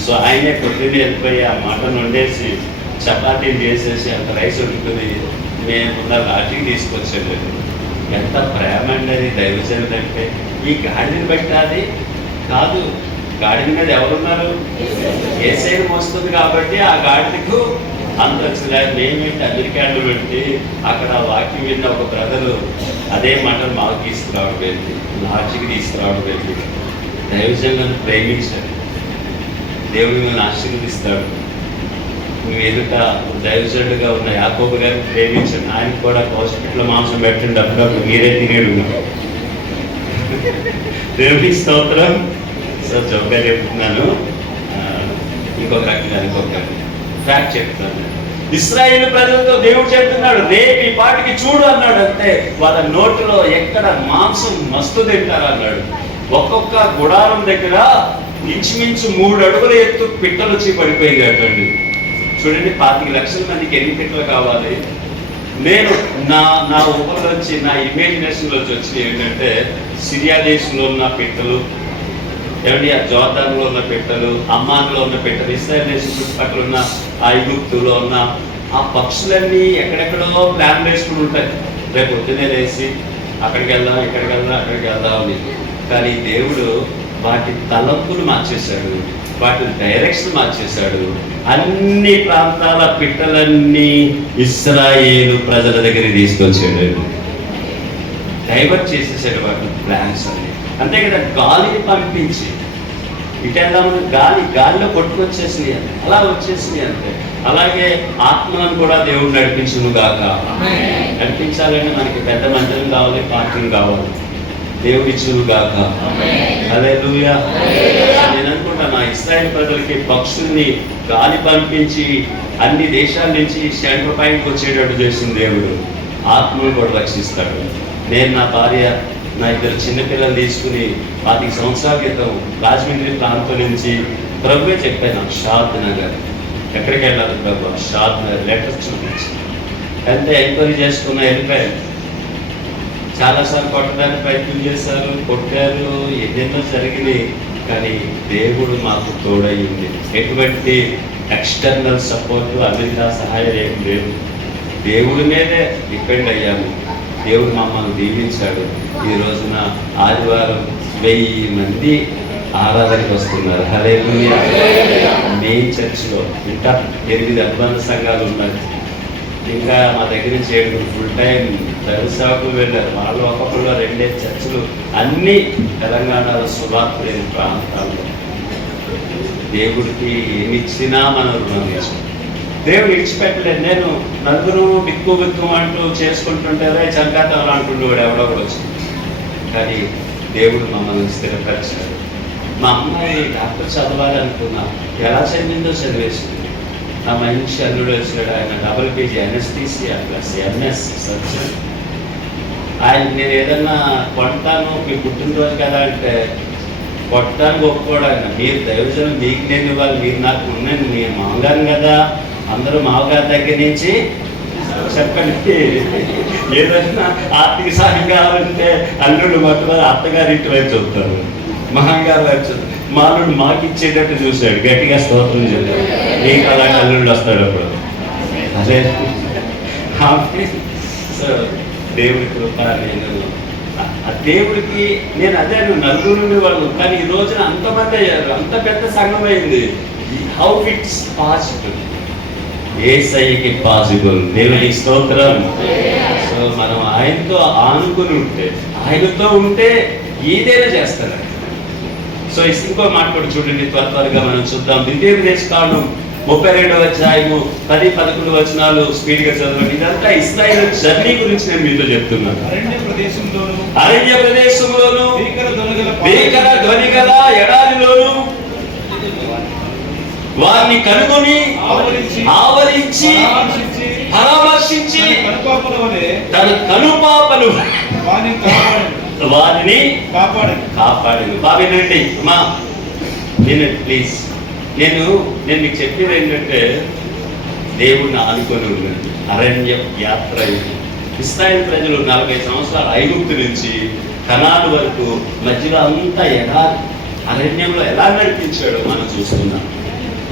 సో ఆయనే పొద్దున్నే వెళ్ళిపోయి ఆ మటన్ వండేసి చపాతీలు చేసేసి అంత రైస్ వండుకుని మేమున్న లాటికి తీసుకొచ్చాడు. ఎంత ప్రేమ అండి అది దైవజనుడు అంటే. ఈ గాడిని బట్టి అది కాదు, గాడిద మీద ఎవరున్నారు? యేసయ్యను మోస్తుంది కాబట్టి ఆ గాడిదకు అంత వచ్చింది. మేమేంటి అమెరికాలో పెట్టి అక్కడ వాక్యం విన్న ఒక బ్రదరు అదే మాటలు మాకు తీసుకురావడం వెళ్ళి, లాడ్జికి తీసుకురావడం వెళ్ళి, దైవజనులను ప్రేమించాడు, దేవుడు మిమ్మల్ని ఆశీర్వదిస్తాడు. నువ్వు ఎదుట దైవజనుడుగా ఉన్న యాకోబు గారిని ప్రేమించండి, ఆయనకు కూడా హాస్పిటల్లో మాంసం పెట్టండి, అప్పుడప్పుడు మీరే తినేడు. దేవుని స్తోత్రం. సో జోక్గా చెప్తున్నాను, ఇంకొక రకంగా ఇంకొక ఫ్యాక్ట్ చెప్తాను. ఇశ్రాయేలు ప్రజలతో దేవుడు చెప్తున్నాడు, రేపు ఈ పాటికి చూడు అన్నాడు. అంతే, వాళ్ళ నోటిలో ఎక్కడ మాంసం మస్తు తింటారు అన్నాడు. ఒక్కొక్క గుడారం దగ్గర ఇంచుమించు 3 అడుగుల ఎత్తు పిట్టలు వచ్చి పడిపోయాటండి. చూడండి, 25 లక్షల మందికి ఎన్ని పిట్టలు కావాలి? నేను నా ఊహలోంచి, నా ఇమాజినేషన్లోంచి వచ్చినవి ఏంటంటే, సిరియా దేశంలో ఉన్న పిట్టలు, ఏమండి ఆ జోర్దాన్లో ఉన్న పిట్టలు, అమ్మాన్లో ఉన్న పిట్టలు, ఇశ్రాయేల్ దేశం చుట్టుపక్కల ఉన్న ఐగుప్తులో ఉన్న ఆ పక్షులన్నీ ఎక్కడెక్కడో ప్లాన్ వేసుకుని ఉంటాయి. రేపు పొద్దునే వేసి అక్కడికి వెళ్దాం, ఇక్కడికి వెళ్దాం, అక్కడికి వెళ్దాం అని. కానీ దేవుడు వాటి తలంపులు మార్చేశాడు, వాటి డైరెక్షన్ మార్చేశాడు. అన్ని ప్రాంతాల పిట్టలన్నీ ఇశ్రాయేలు ప్రజల దగ్గరికి తీసుకొచ్చాడు, డైవర్ట్ చేసేసాడు వాటి ప్లాన్స్ అన్ని. అంతే కదా, గాలిని పంపించి ఇటెళ్దామని గాలిలో కొట్టుకొచ్చేసింది అంటే అలా వచ్చేసింది అంతే. అలాగే ఆత్మలను కూడా దేవుడు నడిపించును గాక. నడిపించాలంటే మనకి పెద్ద మందిరం కావాలి, పార్కింగ్ కావాలి, దేవుడు ఇచ్చును గాక. హల్లెలూయా. నేను అనుకుంటాను, ఆ ఇశ్రాయేలు ప్రజలకి పక్షుల్ని గాలి పంపించి అన్ని దేశాల నుంచి సెంటర్ పాయింట్కి వచ్చేటట్టు చేసిన దేవుడు ఆత్మను కూడా రక్షిస్తాడు. నేను నా భార్య, నా 2 చిన్నపిల్లలు తీసుకుని 25 సంవత్సరాల క్రితం రాజమండ్రి ప్రాంతం నుంచి ప్రభువే చెప్పాను, షాద్ నగర్ ఎక్కడికి వెళ్ళాలి ప్రభు, షాద్ నగర్ లెటర్స్ చూపించి అంతే ఎంక్వైరీ చేసుకున్న వెళ్ళిపోయారు. చాలాసార్లు కొట్టడానికి ప్రయత్నం చేశారు, కొట్టారు, ఎన్నెన్నో జరిగినాయి. కానీ దేవుడు మాకు తోడయింది. ఎటువంటి ఎక్స్టర్నల్ సపోర్ట్, అమెరికా సహాయం ఏం లేదు, దేవుడి మీదే డిపెండ్ అయ్యాము. దేవుడు మమ్మల్ని దీవించాడు. ఈ రోజున ఆదివారం 1000 మంది ఆరాధనకు వస్తున్నారు. హల్లెలూయా. మెయిన్ చర్చిలో ఇంకా 8 అనుబంధ సంఘాలు ఉన్నాయి. ఇంకా మా దగ్గర నుంచి 7 ఫుల్ టైం దైవసేవకులు వెళ్ళారు. వాళ్ళు ఒక్కొక్కరు 2 చర్చిలు, అన్ని తెలంగాణలో సువార్త లేని ప్రాంతాల్లో. దేవుడికి ఏమిచ్చినా మనం రుణం చేసుకుంటాం. దేవుడు విడిచిపెట్టలేదు. నేను నలుగురు బిక్కు అంటూ చేసుకుంటుంటారే చంకాతం అంటుండేవాడు ఎవడో కూడా వచ్చింది. కానీ దేవుడు మమ్మల్ని స్థిరపరిచాడు. మా అమ్మాయి డాక్టర్ చదవాలి అనుకున్నా, ఎలా చదివిందో చదివేసింది. నా మంచి అల్లుడు వచ్చాడు, ఆయన double PG anaesthesia plus MS surgeon. ఆయన నేను ఏదన్నా కొంటాను, మీ పుట్టినరోజు కదా అంటే కొట్టడానికి ఒప్పుకోడు ఆయన. మీరు దైవజనం మీకు నేను ఇవ్వాలి, మీరు నాకు ఉన్నాను, నేను మామగారు కదా, అందరూ మామగారి దగ్గర నుంచి చెప్పండి. ఏదైనా ఆర్థిక సహాయం కావాలంటే అల్లుడు మాత్రం అత్తగారి ఇంటి వైపు చూస్తారు, మహాగారు వైపు చూస్తారు. మా అల్లుడు మాకు ఇచ్చేటట్టు చూశాడు, గట్టిగా స్తోత్రం చేశాడు. నీకు అలాగే అల్లుడు వస్తాడు అప్పుడు. అదే సో దేవుడి కృప. దేవుడికి నేను అదే నలుగురు వాళ్ళు, కానీ ఈ రోజున అంతమంది అయ్యారు, అంత పెద్ద సంఘం అయింది. How it's possible? యేసయ్యకి పాసిబుల్. దేవుని స్తోత్రం. సో మనం ఆయనతో ఆనుకుని ఉంటే, ఆయనతో ఉంటే ఏదైనా చేస్తారు. సో ఇంకో మాట కూడా చూడండి, త్వరగా మనం చూద్దాం. ద్వితీయోపదేశకాండం 32వ అధ్యాయము 10-11 వచనాలు స్పీడ్గా చదవండి. ఇదంతా ఇశ్రాయేలు జర్నీ గురించి నేను మీతో చెప్తున్నాను. అరణ్య ప్రదేశంలోను భీకర ధ్వని గల ఎడారిలోను వారిని కనుగొని ఆవరించి పరామర్శించి తన కనుపాపలు వారిని కాపాడు. బాబేనండి అమ్మా, ప్లీజ్. నేను మీకు చెప్పేది ఏంటంటే, దేవుడిని ఆనుకొని ఉండండి. అరణ్య యాత్ర. ఇశ్రాయేలు ప్రజలు 40 సంవత్సరాలు ఐగుప్తు నుంచి కనాను వరకు మధ్యలో అంతా అరణ్యంలో ఎలా నడిపించాడో మనం చూస్తున్నాం.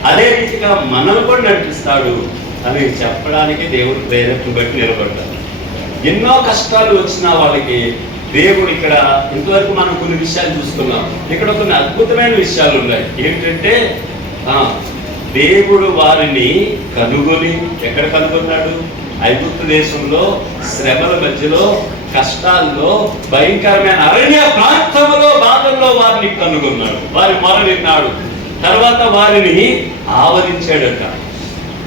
అదే రీతిగా మనల్ని కూడా నడిపిస్తాడు అని చెప్పడానికి దేవుడు ప్రేరేపణ బట్టి నిలబడ్డారు. ఎన్నో కష్టాలు వచ్చిన వాళ్ళకి దేవుడు ఇక్కడ ఇంతవరకు మనం కొన్ని విషయాలు చూసుకున్నాం. ఇక్కడ కొన్ని అద్భుతమైన విషయాలు ఉన్నాయి. ఏంటంటే దేవుడు వారిని కనుగొని, ఎక్కడ కనుగొన్నాడు? ఐగుప్తు దేశంలో శ్రమల మధ్యలో, కష్టాల్లో, భయంకరమైన అరణ్య ప్రాంతంలో, బాధల్లో వారిని కనుగొన్నాడు. వారి మొర విన్నాడు. తర్వాత వారిని ఆవరించాడట.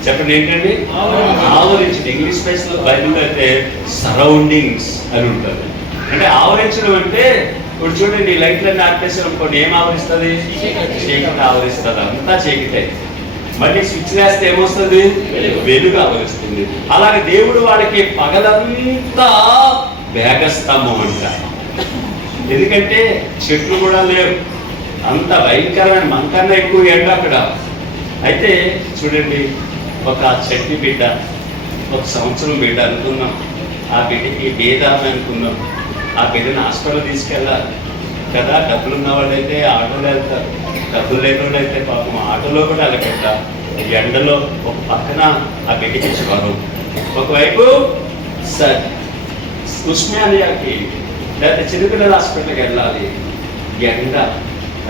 చెప్పండి ఏంటండి? ఆవరించడం. ఇంగ్లీష్ స్పేస్లో బైబిల్ అయితే సరౌండింగ్స్ అని ఉంటుంది. అంటే ఆవరించడం అంటే ఇప్పుడు చూడండి, లైట్లన్నీ ఆపేసారు అనుకోండి, ఏం ఆవరిస్తుంది? చీకటి ఆవరిస్తుంది. అంతా చీకటే. మళ్ళీ స్విచ్ వేస్తే ఏమొస్తుంది? వెలుగు ఆవరిస్తుంది. అలాగే దేవుడు వాడికి పగలంతా మేఘస్తంభం అంటారు. ఎందుకంటే చెట్లు కూడా లేవు, అంత భయంకరమైన, మనకన్నా ఎక్కువ ఎండ అక్కడ. అయితే చూడండి, ఒక చెట్టు బిడ్డ, ఒక సంవత్సరం బిడ్డ అనుకున్నాం, ఆ బిడ్డకి భేదాన్ని అనుకున్నాం, ఆ బిడ్డని హాస్పిటల్ తీసుకెళ్ళాలి కదా. డబ్బులు ఉన్న వాళ్ళు అయితే ఆటోలో వెళ్తారు, డబ్బులు లేని వాళ్ళు అయితే పాపం ఆటోలో కూడా వెళ్ళకుండా ఎండలో ఒక పక్కన ఆ బిడ్డకి జ్వరం, ఒకవైపు ఉస్మానియాకి లేకపోతే చిన్నపిల్లల హాస్పిటల్కి వెళ్ళాలి, ఎండ.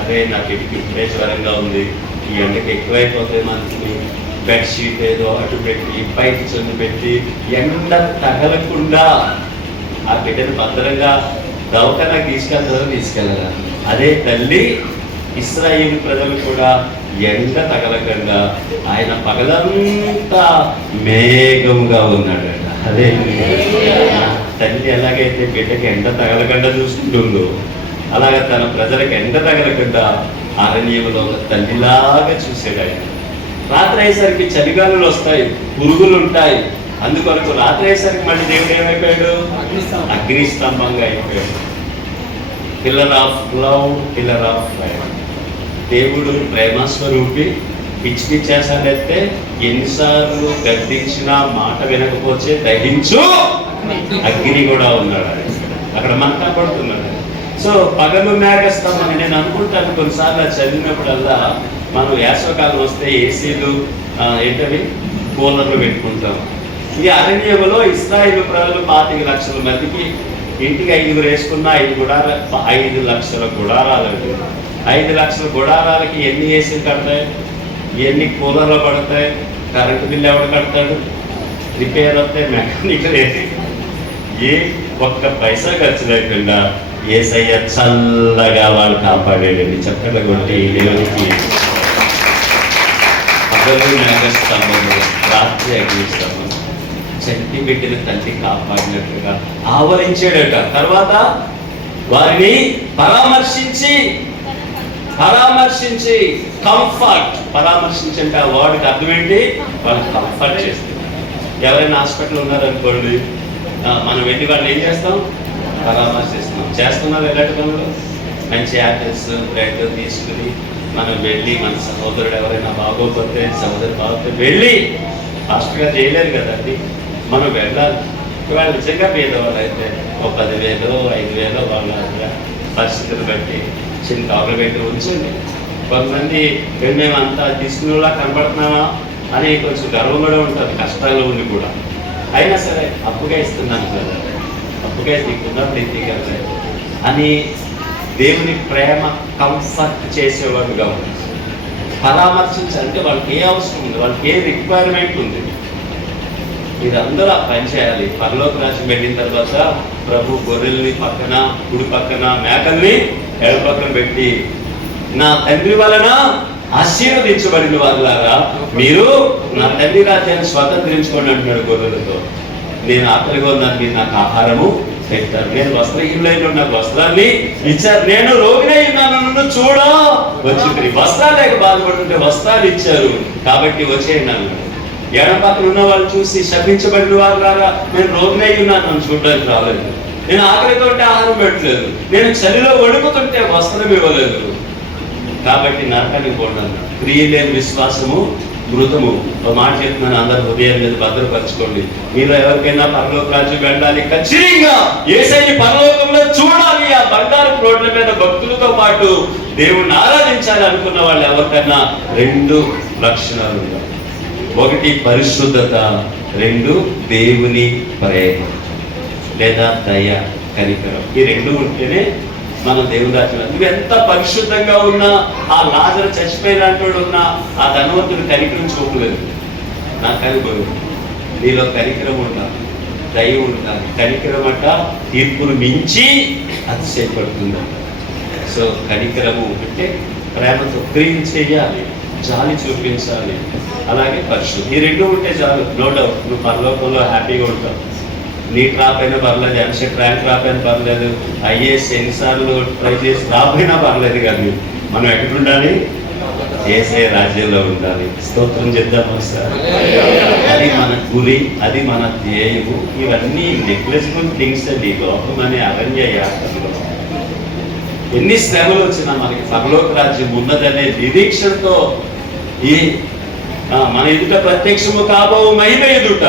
అదే నా బిడ్డకి ఇప్పుడే జ్వరంగా ఉంది, ఈ ఎండకి ఎక్కువైపోతే మనకి బెడ్షీట్ ఏదో అటు పెట్టి బయట చెందు పెట్టి ఎండ తగలకుండా ఆ బిడ్డను భద్రంగా దవాఖానాకి తీసుకెళ్ళగా అదే తల్లి ఇశ్రాయేలు ప్రజలు కూడా ఎండ తగలకుండా ఆయన పగలంతా మేఘంగా ఉన్నాడట. అదే తల్లి ఎలాగైతే బిడ్డకి ఎండ తగలకుండా చూసుకుంటుందో అలాగే తన ప్రజలకు ఎండ తగలకుండా అరణ్యంలో ఒక తల్లిలాగా చూసాడు ఆయన. రాత్రి అయ్యేసరికి చలిగాలులు వస్తాయి, పురుగులు ఉంటాయి. అందుకొరకు రాత్రి అయ్యేసరికి మళ్ళీ దేవుడు ఏమైపోయాడు? అగ్నిస్తంభంగా అయిపోయాడు. Pillar of love, pillar of fire. దేవుడు ప్రేమస్వరూపి. పిచ్చి పిచ్చేసాడైతే ఎన్నిసార్లు గద్దించినా మాట వినకపోతే దహించు అగ్ని కూడా ఉన్నాడు అక్కడ మనకు కనపడుతున్నాడు. సో పగలు మేఘస్తంభం అని నేను అనుకుంటాను. కొన్నిసార్లు చదివినప్పుడల్లా మనం వేసవకాలం వస్తే ఏసీలు ఏంటవి కూలర్లు పెట్టుకుంటాం. ఈ అరణ్యంలో ఇశ్రాయేలు ప్రజలు 25 లక్షల మందికి ఇంటికి 5 వేసుకున్న 5 లక్షల గుడారాలండి. 5 లక్షల గుడారాలకి ఎన్ని ఏసీలు కడతాయి, ఎన్ని కూలర్లు పడతాయి, కరెంటు బిల్లు ఎవడు కడతాడు, రిపేర్ వస్తే మెకానిక్ లేదు, ఏ ఒక్క పైసా ఖర్చు లేకుండా యేసయ్య చల్లగా వాళ్ళు కాపాడేది. చక్కగా కొట్టి దేవునికి పగలు మేఘస్తంభము, రాత్రి అగ్నిస్తంభం. చంటి బిడ్డలు తల్లి కాపాడినట్టుగా ఆవరించాడట. తర్వాత వారిని పరామర్శించి కంఫర్ట్. పరామర్శించంటే ఆ వర్డ్కి అర్థం ఏంటి? వాళ్ళు కంఫర్ట్ చేస్తారు. ఎవరైనా హాస్పిటల్ ఉన్నారనుకోండి, మనం వెళ్ళి వాళ్ళని ఏం చేస్తాం? పరామర్శిస్తున్నాం. చేస్తున్నారు ఎలాంటి పనులు? మంచి యాపిల్స్, బ్రెడ్ తీసుకుని మనం వెళ్ళి మన సహోదరుడు ఎవరైనా బాగోకపోతే, సహోదరు బాగోకపోతే వెళ్ళి ఫాస్ట్గా చేయలేరు కదండి, మనం వెళ్ళాలి. ఇవాళ నిజంగా పేదవాళ్ళు అయితే ఒక 10,000, 5,000 వాళ్ళ పరిస్థితులు బట్టి చిన్న కవర్లు పెట్టి ఉంచండి. కొంతమంది మేము అంతా తీసుకునేలా కనబడుతున్నామా అని కొంచెం గర్వం కూడా ఉంటుంది, కష్టాల్లో ఉండి కూడా. అయినా సరే అప్పుగా ఇస్తున్నాను కదా, అప్పుగా నీకున్నప్పుడు ఎత్తికెళ్ళే అని దేవుని ప్రేమ కంఫర్ట్ చేసేవాడుగా ఉంది. పరామర్శించాలంటే వాళ్ళకి ఏ అవసరం ఉంది, వాళ్ళకి ఏ రిక్వైర్మెంట్ ఉంది, మీరందరూ ఆ పని చేయాలి. పరలోక రాజ్యం వెళ్ళిన తర్వాత ప్రభు గొర్రెల్ని పక్కన, కుడి పక్కన, మేకల్ని ఎడ పక్కన పెట్టి, నా తండ్రి వలన ఆశీర్వదించబడిన వాళ్ళారా మీరు నా తండ్రి రాజ్యాన్ని స్వతంత్రించుకోండి అంటున్నాడు గొర్రెలతో. నేను ఆకలిగా ఉన్నాను, మీరు నాకు ఆహారము పెట్టారు, నేను వస్త్రహీనులైన నాకు వస్త్రాన్ని ఇచ్చారు, నేను రోగినై ఉన్నాను, నన్ను చూడ వచ్చి వస్త్రాలు లేక బాధపడుతుంటే వస్త్రాలు ఇచ్చారు, కాబట్టి వచ్చేయండి అన్నాడు. ఎడం పక్కన ఉన్న వాళ్ళు చూసి శపించబడిన వాళ్ళారా నేను రోగినై ఉన్నాను, నన్ను చూడడానికి రాలేదు, నేను ఆకలితో ఉంటే ఆహారం పెట్టలేదు, నేను చలిలో వణుకుతుంటే వస్త్రం ఇవ్వలేదు, కాబట్టి నరకానికి పోండి. క్రియ లేని విశ్వాసము మృతము. ఒక మాట చెప్తున్నాను, అందరు హృదయం మీద భద్రపరచుకోండి. మీరు ఎవరికైనా పరలోక రాజ్యం వెళ్ళాలి, ఖచ్చితంగా యేసయ్యని పరలోకంలో చూడాలి, ఆ బంగారు రోడ్ల మీద భక్తులతో పాటు దేవుణ్ణి ఆరాధించాలి అనుకున్న వాళ్ళు ఎవరికైనా 2 లక్షణాలు ఉన్నాయి. 1 పరిశుద్ధత, 2 దేవుని ప్రేమ లేదా దయ. కనికరం. ఈ రెండు ఉంటేనే మనం దేవుని రాజ్యం. నువ్వు ఎంత పరిశుద్ధంగా ఉన్నా, ఆ లాజరు చచ్చిపోయినట్టు ఉన్నా, ఆ ధనవంతుడు కనికరం చూపలేదు. నాకు అనుభవం, నీలో కనికరం ఉండాలి, దయ ఉండాలి. కనికరం అంట తీర్పును మించి అతిశయపడుతుంది. సో కనికరము అంటే ప్రేమతో క్రియ చేయాలి, జాలి చూపించాలి, అలాగే పరిశుద్ధి. ఈ రెండు ఉంటే చాలు. నో డౌట్ నువ్వు పరలోకంలో హ్యాపీగా ఉంటావు. నీట్ రాపోయినా పర్లేదు, ఎంసెట్ ర్యాంక్ రాపోయినా పర్లేదు, ఐఏఎస్ ఎన్నిసార్లు ట్రై చేసి రాపోయినా పర్లేదు. కానీ మనం ఎక్కడ ఉండాలి? యేసయ్య రాజ్యంలో ఉండాలి. స్తోత్రం చేద్దాం ఒకసారి. అది మన గురి, అది మన ధ్యేయము. ఇవన్నీ నెగ్లెజిబుల్ థింగ్స్ అండి. లోకం అనే అరణ్య యాత్రలో ఎన్ని శ్రమలు వచ్చినా మనకి పరలోక రాజ్యం ఉన్నదనే నిరీక్షణతో ఈ మన ఎదుట ప్రత్యక్షము కాబో మహిమ ఎదుట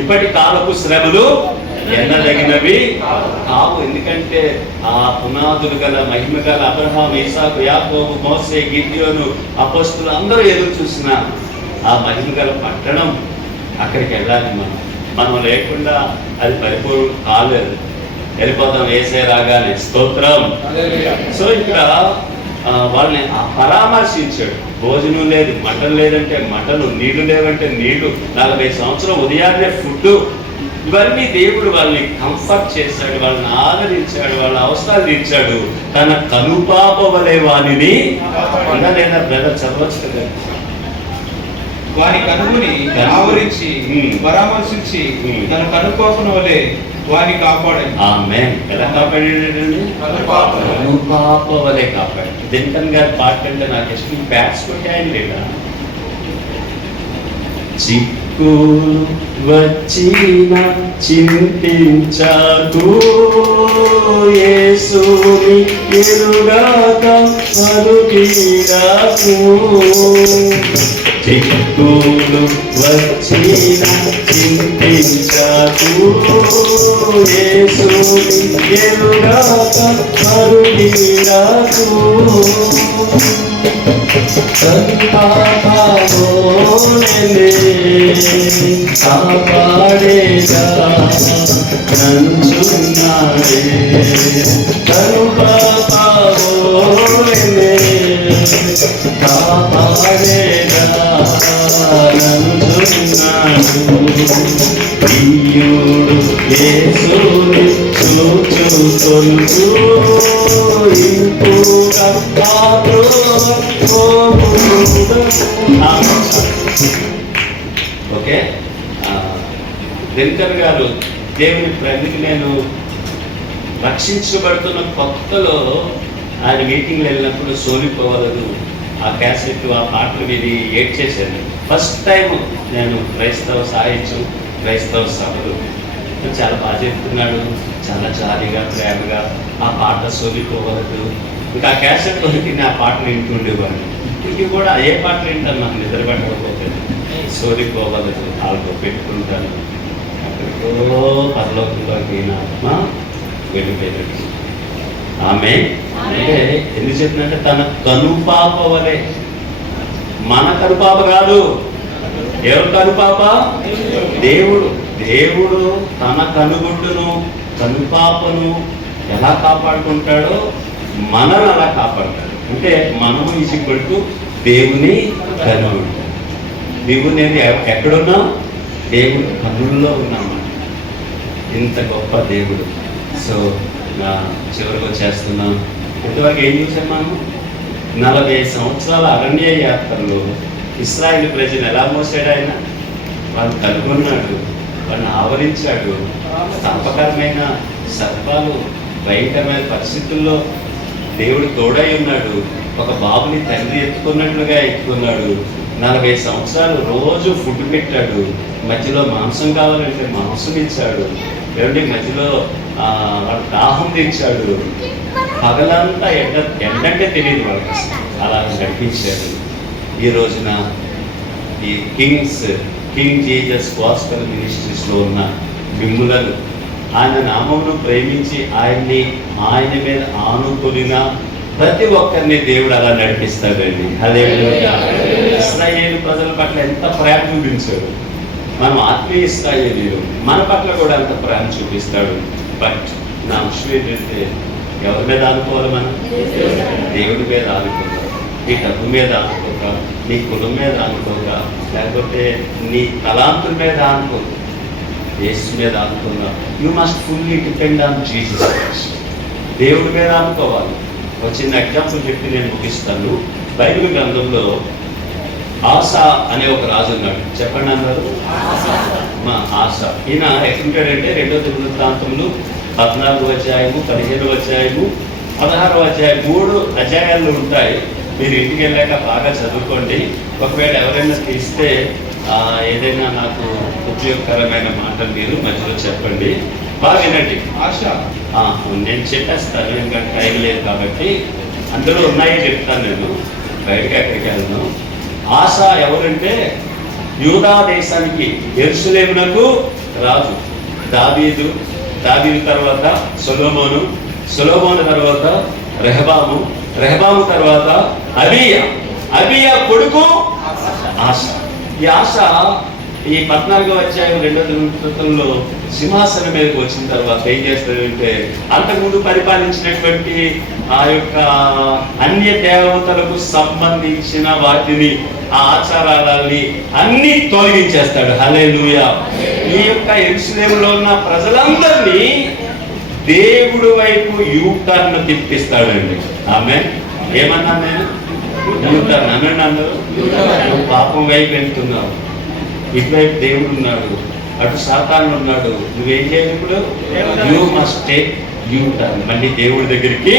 ఇప్పటి కాలపు శ్రమలు ఎన్నదగినవి కావు. ఎందుకంటే ఆ పునాదులు గల మహిమ గల అబ్రహాము, ఇసాకు, యాకోబు, మోసే, గిద్యోను, అపోస్తులు అందరూ ఎదురు చూసిన ఆ మహిమ గల పట్టణం, అక్కడికి వెళ్ళాలి. మనం లేకుండా అది పరిపూర్ణ కాలేదు. వెళ్ళిపోతాం యేసయ్య రాగానే. స్తోత్రం. సో ఇక్కడ వాళ్ళని పరామర్శించాడు. భోజనం లేదు, మటన్ లేదంటే మటను, నీళ్లు లేవంటే నీళ్లు, 40 సంవత్సరం ఉదయాన్నే ఫుడ్. ఇవన్నీ దేవుడు వాళ్ళని కంఫర్ట్ చేశాడు, వాళ్ళని ఆదరించాడు, వాళ్ళ అవసరాలు తీర్చాడు. తన కనుపాప వలె వాణిని లేదా బ్రదర్ చదవచ్చు కదా, వాని కనుగుని ఆవరించి పరామర్శించి తన కనుపాపన వలె వాని కాపాడండి. ఆమేన్. ఎలా కాపాడాడండి? కనుపాప వలె కాపాడు. దింటన్ గారి పాట అంటే నాకు ఇష్టం. బ్యాట్స్ కొట్టాయని లేదా? చిక్కులు వచ్చిన చింతించకు, యేసుని ఎరుగాక మరుగిరకు. చిక్కులు వచ్చిన చింతించకు, యేసుని ఎరుగాక మరుగిరకు. కాపాడేగా నంచున్నాడే, తను పాపోనే కాపాడేగా నంచున్నాడు. ప్రియుడు యేసుని చూచుకొనుచు ఇంపుగా ఓకే. దినకర్ గారు దేవుని ప్రతికి నేను రక్షించబడుతున్న కొత్తలో ఆయన మీటింగ్లు వెళ్ళినప్పుడు సోలిపోవలదు ఆ క్యాసెట్, ఆ పాటలు విని ఏడ్ చేశాను. ఫస్ట్ టైం నేను క్రైస్తవ సాహిత్యం, క్రైస్తవ సభలు చాలా బాగా చెప్తున్నాడు. చాలా జాలిగా, ప్రేమగా ఆ పాట సోలిపోవలదు. ఇంకా ఆ క్యాసెట్ వరకు ఆ పాటలు వింటుండేవాడిని. ఇప్పటికీ కూడా ఏ పాటలు వింటాను నాకు నిద్ర పెట్టకపోతే. సోలిపోవలదు వాళ్ళతో పెట్టుకుంటాను. అక్కడికో పరలోకంలోకి నా ఆత్మ వెళ్ళిపోయినట్టు. ఆమె అంటే ఎందుకు చెప్పినట్టే తన కనుపాప వలె. మన కనుపాప కాదు, ఎవరు కనుపాప? దేవుడు. దేవుడు తన కనుగుడ్డును, కనుపాపను ఎలా కాపాడుకుంటాడో మనల్ని అలా కాపాడతాడు. అంటే మనము ఈసిపడుతూ దేవుని కనుగుడ్డు. నువ్వు నేను ఎక్కడున్నా దేవుడు కనుల్లో ఉన్నామన్నమాట. ఇంత గొప్ప దేవుడు. సో చివరికి వచ్చేస్తున్నాం. ఇంతవరకు ఏం చూసాం మనము? 40 సంవత్సరాల అరణ్య యాత్రలో ఇశ్రాయేలు ప్రజలు ఎలా మోసాడు ఆయన? వాళ్ళు కనుగొన్నాడు, వాళ్ళని ఆవరించాడు. తాపకరమైన సర్పాలు, భయంకరమైన పరిస్థితుల్లో దేవుడు తోడై ఉన్నాడు. ఒక బాబుని తండ్రి ఎత్తుకున్నట్లుగా ఎత్తుకున్నాడు. 40 సంవత్సరాలు రోజు ఫుడ్ పెట్టాడు. మధ్యలో మాంసం కావాలంటే మాంసం ఇచ్చాడు. ఎవరి మధ్యలో వాడు దాహం తీర్చాడు. పగలంతా ఎండంటే తెలియదు వాళ్ళకి, అలా నడిపించాడు. ఈ రోజున ఈ కింగ్ జీసస్ గాస్పెల్ మినిస్ట్రీస్లో ఉన్న మిమ్ములను ఆయన నామమును ప్రేమించి ఆయన మీద ఆనుకునిన ప్రతి ఒక్కరిని దేవుడు అలా నడిపిస్తాడండి. హల్లెలూయా. ఇశ్రాయేలు ప్రజల పట్ల ఎంత ప్రేమ చూపించాడు. మనం ఆత్మీయ ఇశ్రాయేలీయులు, మన పట్ల కూడా అంత ప్రేమ చూపిస్తాడు. బట్ నా అంశం ఏంటంటే ఎవరి మీద ఆనుకోవాలి మనం? దేవుడి మీద ఆనుకుందాం. నీ డబ్బు మీద ఆనుకోక, నీ కులం మీద ఆనుకోక, లేకపోతే నీ తలాంతుల మీద ఆనుకోక, యేసు మీద ఆనుకున్నా. You must fully depend on Jesus Christ. దేవుడి మీద ఆనుకోవాలి. ఒక చిన్న ఎగ్జాంపుల్ చెప్పి నేను ముగిస్తాను. బైబిల్ గ్రంథంలో ఆస అనే ఒక రాజు ఉన్నాడు. చెప్పండి అన్నారు. మా ఆస. ఈయన ఎక్కడుంటాడంటే 2వ దినవృత్తాంతములు 14వ అధ్యాయము, 15వ అధ్యాయము, 16వ అధ్యాయం 3 అధ్యాయాలు ఉంటాయి. మీరు ఇంటికి వెళ్ళాక బాగా చదువుకోండి. ఒకవేళ ఎవరైనా తీస్తే ఏదైనా నాకు ఉపయోగకరమైన మాటలు మీరు మధ్యలో చెప్పండి. బాగా వినండి. ఆశ నేను చెప్పేస్తాను, ఎందుకంటే టైం లేదు కాబట్టి. అందులో ఉన్నాయో చెప్తాను. నేను బయటకు ఎక్కడికి వెళ్ళను. ఆశ ఎవరంటే యూదా దేశానికి యెరూషలేమునకు రాజు. దావీదు తర్వాత సొలొమోను తర్వాత రెహబాము తర్వాత అబీయా కొడుకు ఆశ. ఈ ఆశ ఈ 14వ అధ్యాయం 2వ దినవృత్తాంతంలో సింహాసనం మీదకి వచ్చిన తర్వాత ఏం చేస్తాడంటే, అంతకుముందు పరిపాలించినటువంటి ఆ యొక్క అన్య దేవతలకు సంబంధించిన వాటిని, ఆ ఆచారాలని అన్ని తొలగించేస్తాడు. హల్లెలూయా. ఈ యొక్క యెరూషలేములో ఉన్న ప్రజలందరినీ దేవుడు వైపు యూటర్న్ తిప్పిస్తాడండి. ఆమె ఏమన్నా నేను యూటర్న్ అనండి. అందరూ నువ్వు పాపం వైపు వెళ్తున్నావు, ఇటువైపు దేవుడు ఉన్నాడు, అటు సాతాను ఉన్నాడు, నువ్వేం చేయాలి ఇప్పుడు? You must take U turn. మళ్ళీ దేవుడి దగ్గరికి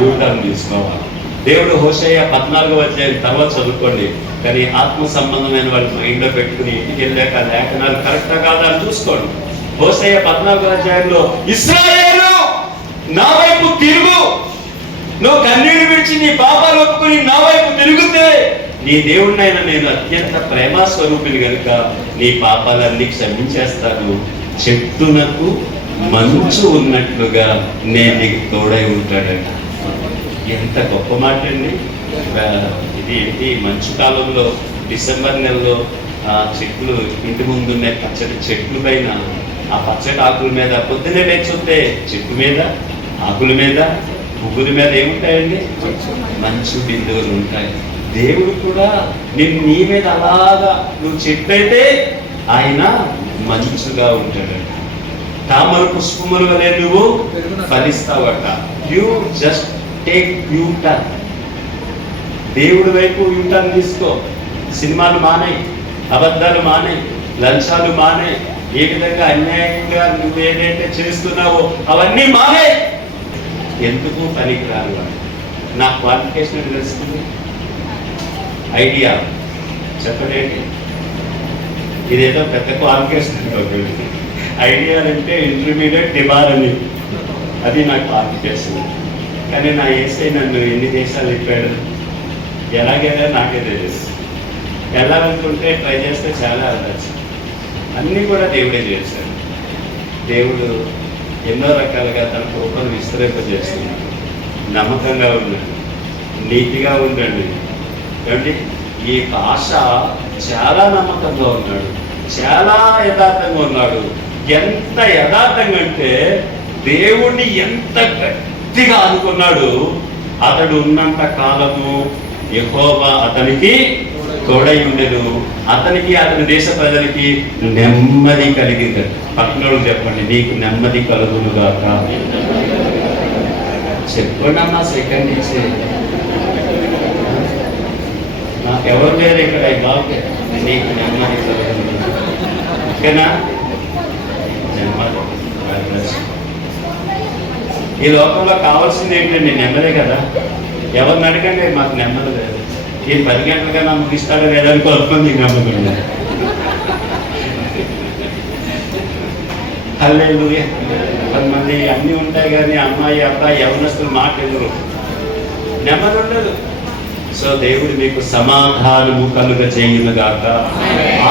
యూటర్న్ తీసుకోవాలి. దేవుడు హోషేయ 14వ అధ్యాయం తర్వాత చదువుకోండి. కానీ ఆత్మ సంబంధమైన వాళ్ళ మైండ్లో పెట్టుకుని ఇంటికి వెళ్ళాక లేఖనాలు కరెక్టా కాదా అని చూసుకోండి. హోషేయ 14వ అధ్యాయంలో, ఇశ్రాయేలు నా వైపు తిరుగు, నువ్వు కన్నీరు విడిచి నీ పాపాలు ఒప్పుకుని నా వైపు తిరిగితే నీ దేవుడినైనా నేను అత్యంత ప్రేమ స్వరూపిని కనుక నీ పాపాలన్నీ క్షమించేస్తాను. చెట్టునకు మంచు ఉన్నట్లుగా నేను నీకు తోడై ఉంటాడట. ఎంత గొప్ప మాట అండి. ఇది ఏంటి, మంచు కాలంలో డిసెంబర్ నెలలో చెట్లు ఇంటి ముందున్న పచ్చడి చెట్లు పైన, ఆ పచ్చడి ఆకుల మీద పొద్దునే లేచుంటే చెట్టు మీద, ఆకుల మీద, పువ్వుల మీద ఏముంటాయండి? మంచు బిందువులు ఉంటాయి. దేవుడు కూడా నీ మీద అలాగా నువ్వు చెట్టయితే ఆయన మంచుగా ఉంటాడట. తామర పుష్పముల వలె నువ్వు ఫలిస్తావట. You just take U-turn. దేవుడి వైపు యూటర్న్ తీసుకో. సినిమాలు మానే, అబద్ధాలు మానే, లంచాలు మానే, ఏ విధంగా అన్యాయంగా నువ్వేదైతే చేస్తున్నావో అవన్నీ మానే. ఎందుకు పనికిరాని వాడు. నా క్వాలిఫికేషన్ తెలుస్తుంది. ఐడియా చెప్పండి. ఇదేదో పెద్ద క్వాలిఫికేషన్. ఐడియా అంటే ఇంటర్మీడియట్ డిబార్ అని, అది నా క్వాలిఫికేషన్. కానీ నా యేసయ్య నన్ను ఎన్ని దేశాలు తిప్పాడు, ఎలాగైనా నాకే తెలియదు. వెళ్ళాలనుకుంటే ట్రై చేస్తే చాలా వెళ్ళచ్చు. అన్నీ కూడా దేవుడే చేశాడు. దేవుడు ఎన్నో రకాలుగా తన కృపను విస్తరింపజేస్తున్నాడు. నమ్మకంగా ఉన్నాడు, నీతిగా ఉండండి. ఏమండి, ఈ ఆశ చాలా నమ్మకంగా ఉన్నాడు, చాలా యథార్థంగా ఉన్నాడు. ఎంత యథార్థంగా అంటే దేవుణ్ణి ఎంత గట్టిగా అనుకున్నాడు. అతడు ఉన్నంత కాలము యెహోవా అతనికి తోడై ఉండెను. అతనికి, అతని దేశ ప్రజలకి నెమ్మది కలిగింది. పక్కన చెప్పండి, నీకు నెమ్మది కలుగునుగాక. చెప్పండి అమ్మా. సెకండ్ నుంచి నాకెవరు లేదు ఇక్కడ. బాబు నీకు నెమ్మది కలుగును. ఓకేనా? నెమ్మది. ఈ లోకంలో కావాల్సింది ఏంటండి? నెమ్మదే కదా. ఎవరిని అడగండి, మాకు నెమ్మది లేదు. ఈ 10 గంటలుగా నమ్మకం ఇస్తాడో లేదని కోరుకొని నీకు నమ్మకం లేదు. హల్లెలూయా. కొంతమంది అన్నీ ఉంటాయి కానీ అమ్మాయి అబ్బాయి యవనస్తులు మాట ఎదురు, నెమ్మది ఉండదు. సో దేవుడు మీకు సమాధానము కలుగ చేయునుగాక.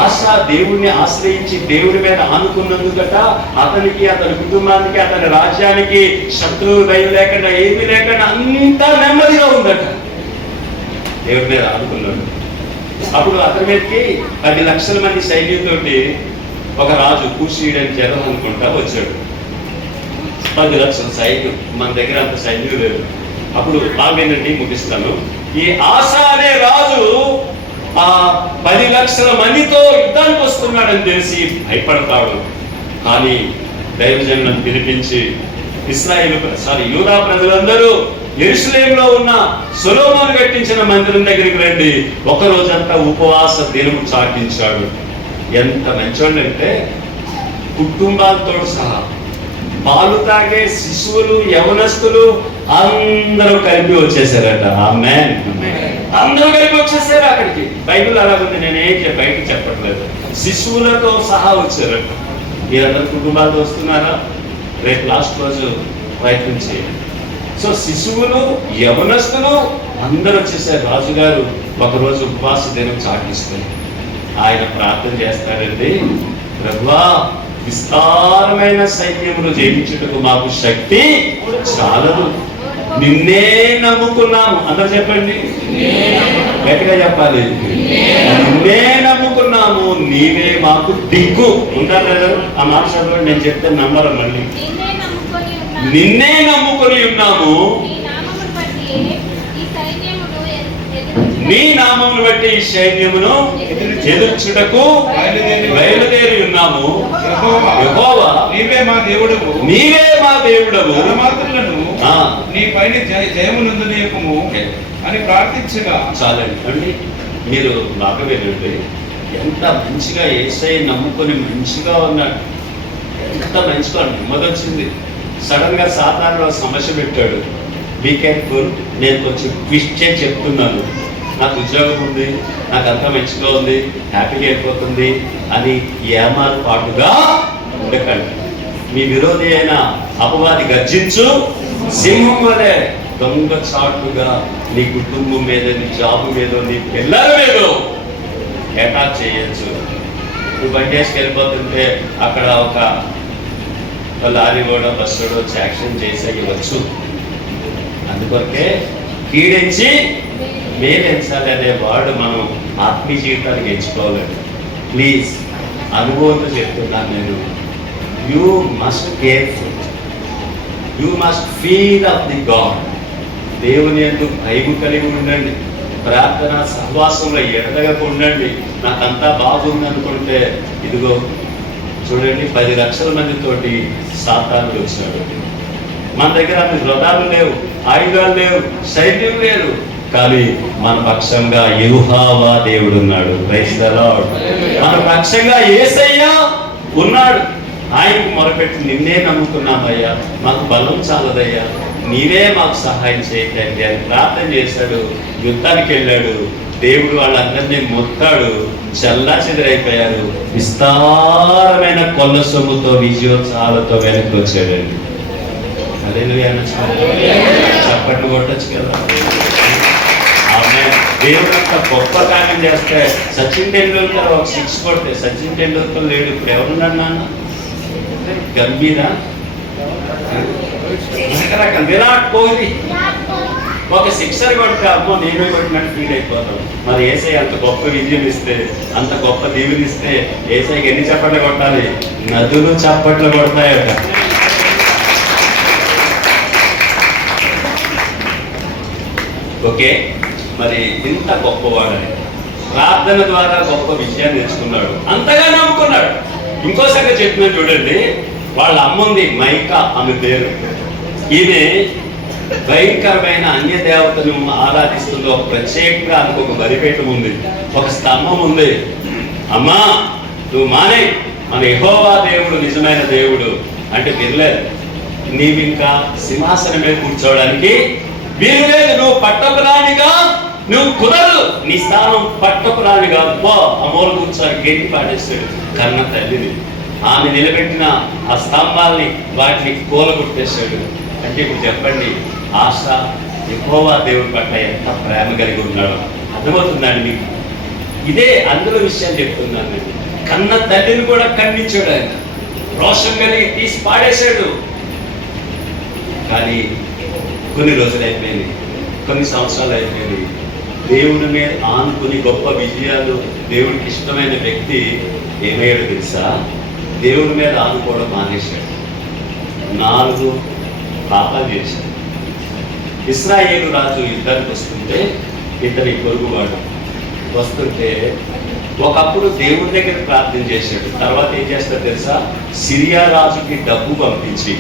ఆశ దేవుడిని ఆశ్రయించి దేవుడి మీద ఆనుకున్నందుకట అతనికి, అతని కుటుంబానికి, అతని రాజ్యానికి శత్రువులు భయం లేకుండా, ఏమీ లేకుండా అంతా నెమ్మదిగా ఉందట. దేవుడి మీద ఆనుకున్నాడు. అప్పుడు అతని మీదకి 10 లక్షల మంది సైన్యంతో ఒక రాజు కూషీయుడని జనం అనుకుంటా వచ్చాడు. 10 లక్షల సైన్యం, మన దగ్గర అంత సైన్యం లేదు. అప్పుడు బాగేనండి ముగిస్తాను. ఈ ఆశ అనే రాజు ఆ 10 లక్షల మందితో యుద్ధానికి వస్తున్నాడని తెలిసి భయపడతాడు. కానీ దైవజనులను పిలిపించి యూదా ప్రజలందరూ యెరూషలేములో ఉన్న సొలొమోను కట్టించిన మందిరం దగ్గరికి రండి, ఒక రోజంతా ఉపవాస దినము చాటించాడు. ఎంత మంచోళ్ళంటే కుటుంబాలతో సహా పాలు తాగే శిశువులు, యవనస్తులు అందరూ కలిపి వచ్చేసారట. ఆమేన్. అందరూ కలిపి వచ్చేసారు అక్కడికి. బైబిల్ అలాగుంది, నేనేం బయటకు చెప్పట్లేదు. శిశువులతో సహా వచ్చారట. మీరందరూ కుటుంబాలతో వస్తున్నారా? రేపు లాస్ట్ రోజు ప్రయత్నం చేయండి. సో శిశువులు, యవనస్తులు అందరూ వచ్చేసారు. రాజుగారు ఒకరోజు ఉపవాస దినం చాటిస్తారు. ఆయన ప్రార్థన చేస్తాడండి, ప్రభువా విస్తారమైన సైన్యములు జయించుటకు మాకు శక్తి చాలదు, నిన్నే నమ్ముకున్నాము. అందరూ చెప్పండి, గట్టిగా చెప్పాలి. నిన్నే నమ్ముకున్నాము, నీవే మాకు దిక్కు. ఉంటారు కదా ఆ మాట చదవండి, నేను చెప్తే నమ్మరు మళ్ళీ. నిన్నే నమ్ముకొని ఉన్నాము, నీ నామమును బట్టి ఈ సైన్యమును ఎదుర్చుటకు బయలుదేరి ఉన్నాము. యెహోవా నీవే మా దేవుడవు, నీవే మా దేవుడవు, ధనవంతులను నీ పైన జయమునందునేయకుము అని ప్రార్థించగా. చాలండి, మీరు బాగా వెళ్ళండి. ఎంత మంచిగా యేసయ్య నమ్ముకొని మంచిగా ఉన్నాడు, ఎంత మంచిగా నెమ్మదొచ్చింది. సడన్ గా సాతానుడు సమస్య పెట్టాడు. బీ కేర్ఫుల్, నేను కొంచెం ట్విస్ట్ చేసి చెప్తున్నాను. నాకు ఉద్యోగం ఉంది, నాకు అంతా మంచిగా ఉంది, హ్యాపీగా అయిపోతుంది అని ఏమార్పాటుగా ఉండకండి. మీ విరోధి అయిన అపవాది గర్జించు సింహం వలె దొంగ చాటుగా నీ కుటుంబం మీద, నీ జాబు మీద, నీ పిల్లల మీద అటాక్ చేయొచ్చు. నువ్వు బండి వేసుకు వెళ్ళిపోతుంటే అక్కడ ఒక లారీ కూడా బస్సు కూడా వచ్చి యాక్సిడెంట్ చేసేయవచ్చు. అందుకొరకే కీడించి మేలెంచాలి అనే వాడు మనం ఆత్మీయ జీవితానికి ఎంచుకోవాలండి. ప్లీజ్, అనుభవంతో చెప్తున్నాను నేను. You must careful, you must feel of the God. దేవుని యందు భయము కలిగి ఉండండి. ప్రార్థన సహవాసంలో ఎడతగక ఉండండి. నాకంతా బాగుంది అనుకుంటే ఇదిగో చూడండి, 10 లక్షల మందితోటి సాతానుడు వచ్చాడు. మన దగ్గర అన్ని రథాలు లేవు, ఆయుధాలు లేవు, సైన్యం లేదు, కానీ మన పక్షంగా యెహోవా దేవుడు ఉన్నాడు. Praise the lord. మన పక్షంగా యేసయ్య ఉన్నాడు. ఆయనకు మొరపెట్టి నిన్నే నమ్ముకున్నామయ్యా, మాకు బలం చాలదయ్యా, నీవే మాకు సహాయం చేయకండి అని ప్రార్థన చేశాడు. యుద్ధానికి వెళ్ళాడు. దేవుడు వాళ్ళందరినీ మొత్తాడు, చల్లా చెదరైపోయారు. విస్తారమైన కొల్ల సొమ్ముతో, విజయోత్సాహాలతో వెనక్కి వచ్చాడండి. హల్లెలూయా. చప్పట్లు కొట్టొచ్చు కదా. దేవుడు అంత గొప్ప కార్యం చేస్తే సచిన్ టెండూల్కర్ ఒక 6 కొడితే, సచిన్ టెండూల్కర్ లేడు, ఇప్పుడు ఎవరున్నాడు నాన్న? గంభీర, విరాట్ కోహ్లీ ఒక 6 కొడితే అమ్మో నేనే కొట్టినట్టు ఫీల్ అయిపోతాం. మరి యేసయ్య అంత గొప్ప విజయం ఇస్తే, అంత గొప్ప దీవెనిస్తే యేసయ్యకి ఎన్ని చప్పట్లు కొట్టాలి? నదులు చప్పట్లు కొడతాయట. ఓకే, మరి ఇంత గొప్పవాడని ప్రార్థన ద్వారా గొప్ప విషయాన్ని తెచ్చుకున్నాడు, అంతగా నమ్ముకున్నాడు. ఇంకో సంగతి చెప్పిన చూడండి, వాళ్ళ అమ్ముంది మైకా, ఆమె పేరు. ఈమె భయంకరమైన అన్య దేవతను ఆరాధిస్తుంది. ఒక ప్రత్యేకంగా ఆమెకు ఒక బలిపీఠం ఉంది, ఒక స్తంభం ఉంది. అమ్మా నువ్వు మానే, మన యెహోవా దేవుడు నిజమైన దేవుడు అంటే వినలేదు. నీవింకా సింహాసనం మీద కూర్చోవడానికి వీలు లేదు, నువ్వు పట్టపురాణిగా నువ్వు కుదరదు, నీ స్థానం పట్టపురాణిగా. అమోలు కూర్చొని గెట్టి పాడేస్తాడు కన్న తల్లిని. ఆమె నిలబెట్టిన ఆ స్తంభాల్ని వాటిని కూలగొట్టేశాడు. అంటే ఇప్పుడు చెప్పండి, ఆశ యెహోవా దేవుడి పట్ల ఎంత ప్రేమ కలిగి ఉన్నాడో అర్థమవుతుందండి మీకు. ఇదే అందులో విషయాలు చెప్తున్నాను నేను. కన్న తల్లిని కూడా ఖండించాడు ఆయన, రోషం కలిగి తీసి పాడేశాడు. కానీ కొన్ని రోజులు అయిపోయింది, కొన్ని సంవత్సరాలు అయిపోయింది. దేవుడి మీద ఆనుకుని గొప్ప విజయాలు, దేవుడికి ఇష్టమైన వ్యక్తి ఏమయ్యాడు తెలుసా? దేవుడి మీద ఆనుకోవడం మానేశాడు. 4 పాపాలు చేశాడు. ఇశ్రాయేలు రాజు యుద్ధానికి వస్తుంటే ఇతని పొరుగువాడు వస్తుంటే ఒకప్పుడు దేవుడి దగ్గర ప్రార్థన చేశాడు. తర్వాత ఏం చేస్తాడు తెలుసా? సిరియా రాజుకి డబ్బు పంపించి,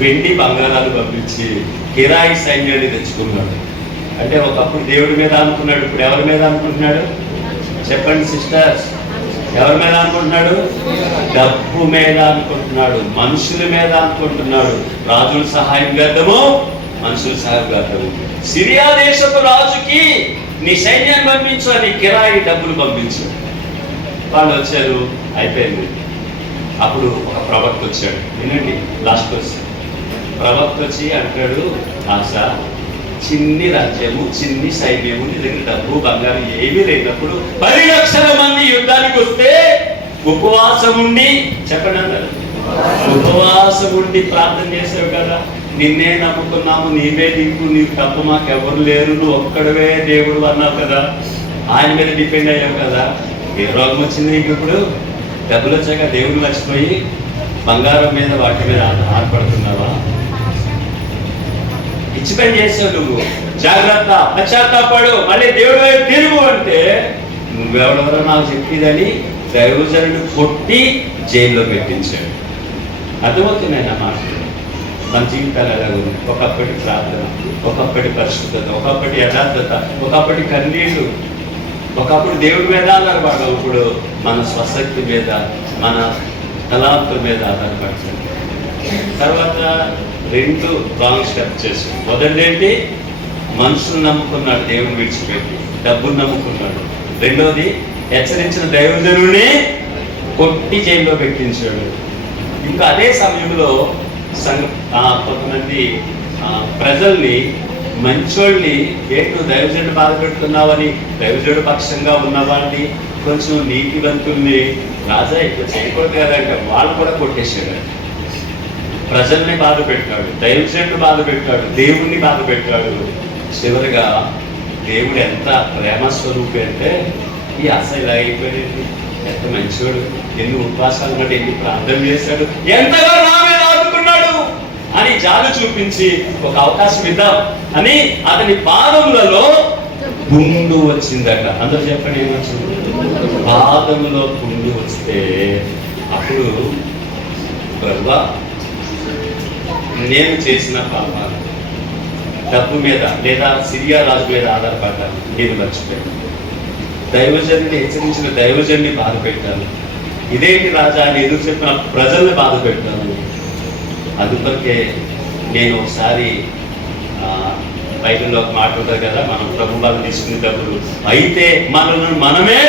వెండి బంగారాలు పంపించి కిరాయి సైన్యాన్ని తెచ్చుకున్నాడు. అంటే ఒకప్పుడు దేవుడి మీద అనుకున్నాడు, ఇప్పుడు ఎవరి మీద అనుకుంటున్నాడు? చెప్పండి సిస్టర్స్, ఎవరి మీద అనుకుంటున్నాడు? డబ్బు మీద అనుకుంటున్నాడు, మనుషుల మీద అనుకుంటున్నాడు. రాజుల సహాయం చేద్దాము, మనుషుల సహాయం చేద్దాము. సిరియా దేశపు రాజుకి నీ సైన్యాన్ని పంపించు అని కిరాయి డబ్బులు పంపించు. వాళ్ళు వచ్చారు, అయిపోయింది. అప్పుడు ఒక ప్రవక్త వచ్చాడు. వినండి, లాస్ట్ వచ్చి ప్రవక్త వచ్చి అంటాడు, ఆశ చిన్ని రాజ్యము, చిన్ని సైన్యము, నీ దగ్గర డబ్బు బంగారం ఏమీ లేనప్పుడు 10 లక్షల మంది యుద్ధానికి వస్తే ఉపవాసం ఉండి, చెప్పండి అన్నారు, ఉపవాసం ఉండి ప్రార్థన చేసావు కదా, నిన్నే నమ్ముకున్నాము, నీవే దిక్కు, నీకు తప్ప మాకెవరు లేరు, నువ్వు ఒక్కడవే దేవుడు అన్నావు కదా, ఆయన మీద డిపెండ్ అయ్యావు కదా. ఏ రోగం వచ్చింది నీకు? ఇప్పుడు డబ్బులు వచ్చాక దేవుడు మర్చిపోయి బంగారం మీద వాటి మీద ఆధారపడుతున్నావా? పిచ్చి పని చేసావు నువ్వు. జాగ్రత్త, పశ్చాత్తాపడు, మళ్ళీ దేవుడు వైపు తిరుగు అంటే నువ్వెవడెవరో నాకు చెప్పేదని దైవజనుడు కొట్టి జైల్లో పెట్టించాడు. అర్థమవుతున్నాయి నా మాటలు. మన జీవితాలు ఎలా ఉంది? ఒకప్పటి ప్రార్థన, ఒకప్పటి పరిశుద్ధత, ఒకప్పటి యథార్థత, ఒకప్పటి కన్నీళ్ళు, ఒకప్పుడు దేవుడి మీద ఆధారపడవు, ఇప్పుడు మన స్వశక్తి మీద, మన తలాంతుల మీద ఆధారపడుతుంది. తర్వాత 2 రాంగ్ స్టెప్ చేసి, మొదటిది ఏంటి? మనుషులు నమ్ముకున్నాడు, దేవుని విడిచిపెట్టి డబ్బులు నమ్ముకున్నాడు. రెండోది, హెచ్చరించిన దైవజనుడిని కొట్టి జైల్లో పెట్టించాడు. ఇంకా అదే సమయంలో కొంతమంది ప్రజల్ని, మంచోళ్ళని, ఏంటో దైవజనుడు బాధ పెడుతున్నావని దైవజనుడు పక్షంగా ఉన్న వాళ్ళని, కొంచెం నీతివంతుల్ని రాజా ఇట్లా చేయకూడదు కదంటే వాళ్ళు కూడా కొట్టేశాడు. ప్రజల్ని బాధ పెట్టాడు, దైవజనుడు బాధ పెట్టాడు, దేవుణ్ణి బాధ పెట్టాడు. చివరిగా దేవుడు ఎంత ప్రేమ స్వరూపి అంటే, ఈ అసలు ఇలా అయిపోయింది, ఎంత మంచివాడు, ఎన్ని ఉపవాసాలు బట్టి ఎన్ని ప్రార్థన చేశాడు, ఎంతగా నా మీద ఆదుకున్నాడు అని జాలి చూపించి ఒక అవకాశం ఇద్దాం అని అతని పాదములలో పుండు వచ్చిందట. అందరూ చెప్పండి, ఏమొచ్చింది? పాదములో పుండు వస్తే అప్పుడు బరువా నేను చేసిన పాపాలు, డబ్బు మీద లేదా సిరియా రాజు మీద ఆధారపడ్డాను, నేను మర్చిపోయాను. దైవజన్ని హెచ్చరించిన దైవజన్ని బాధ పెట్టాను. ఇదేంటి రాజా అని ఎదురు చెప్పిన ప్రజల్ని బాధ పెట్టాను. అందుకొరకే నేను ఒకసారి బైబిల్లో ఒక మాట ఉంటుంది కదా, మనం ప్రభు వాళ్ళు తీసుకునేటప్పుడు, అయితే మనల్ని మనమే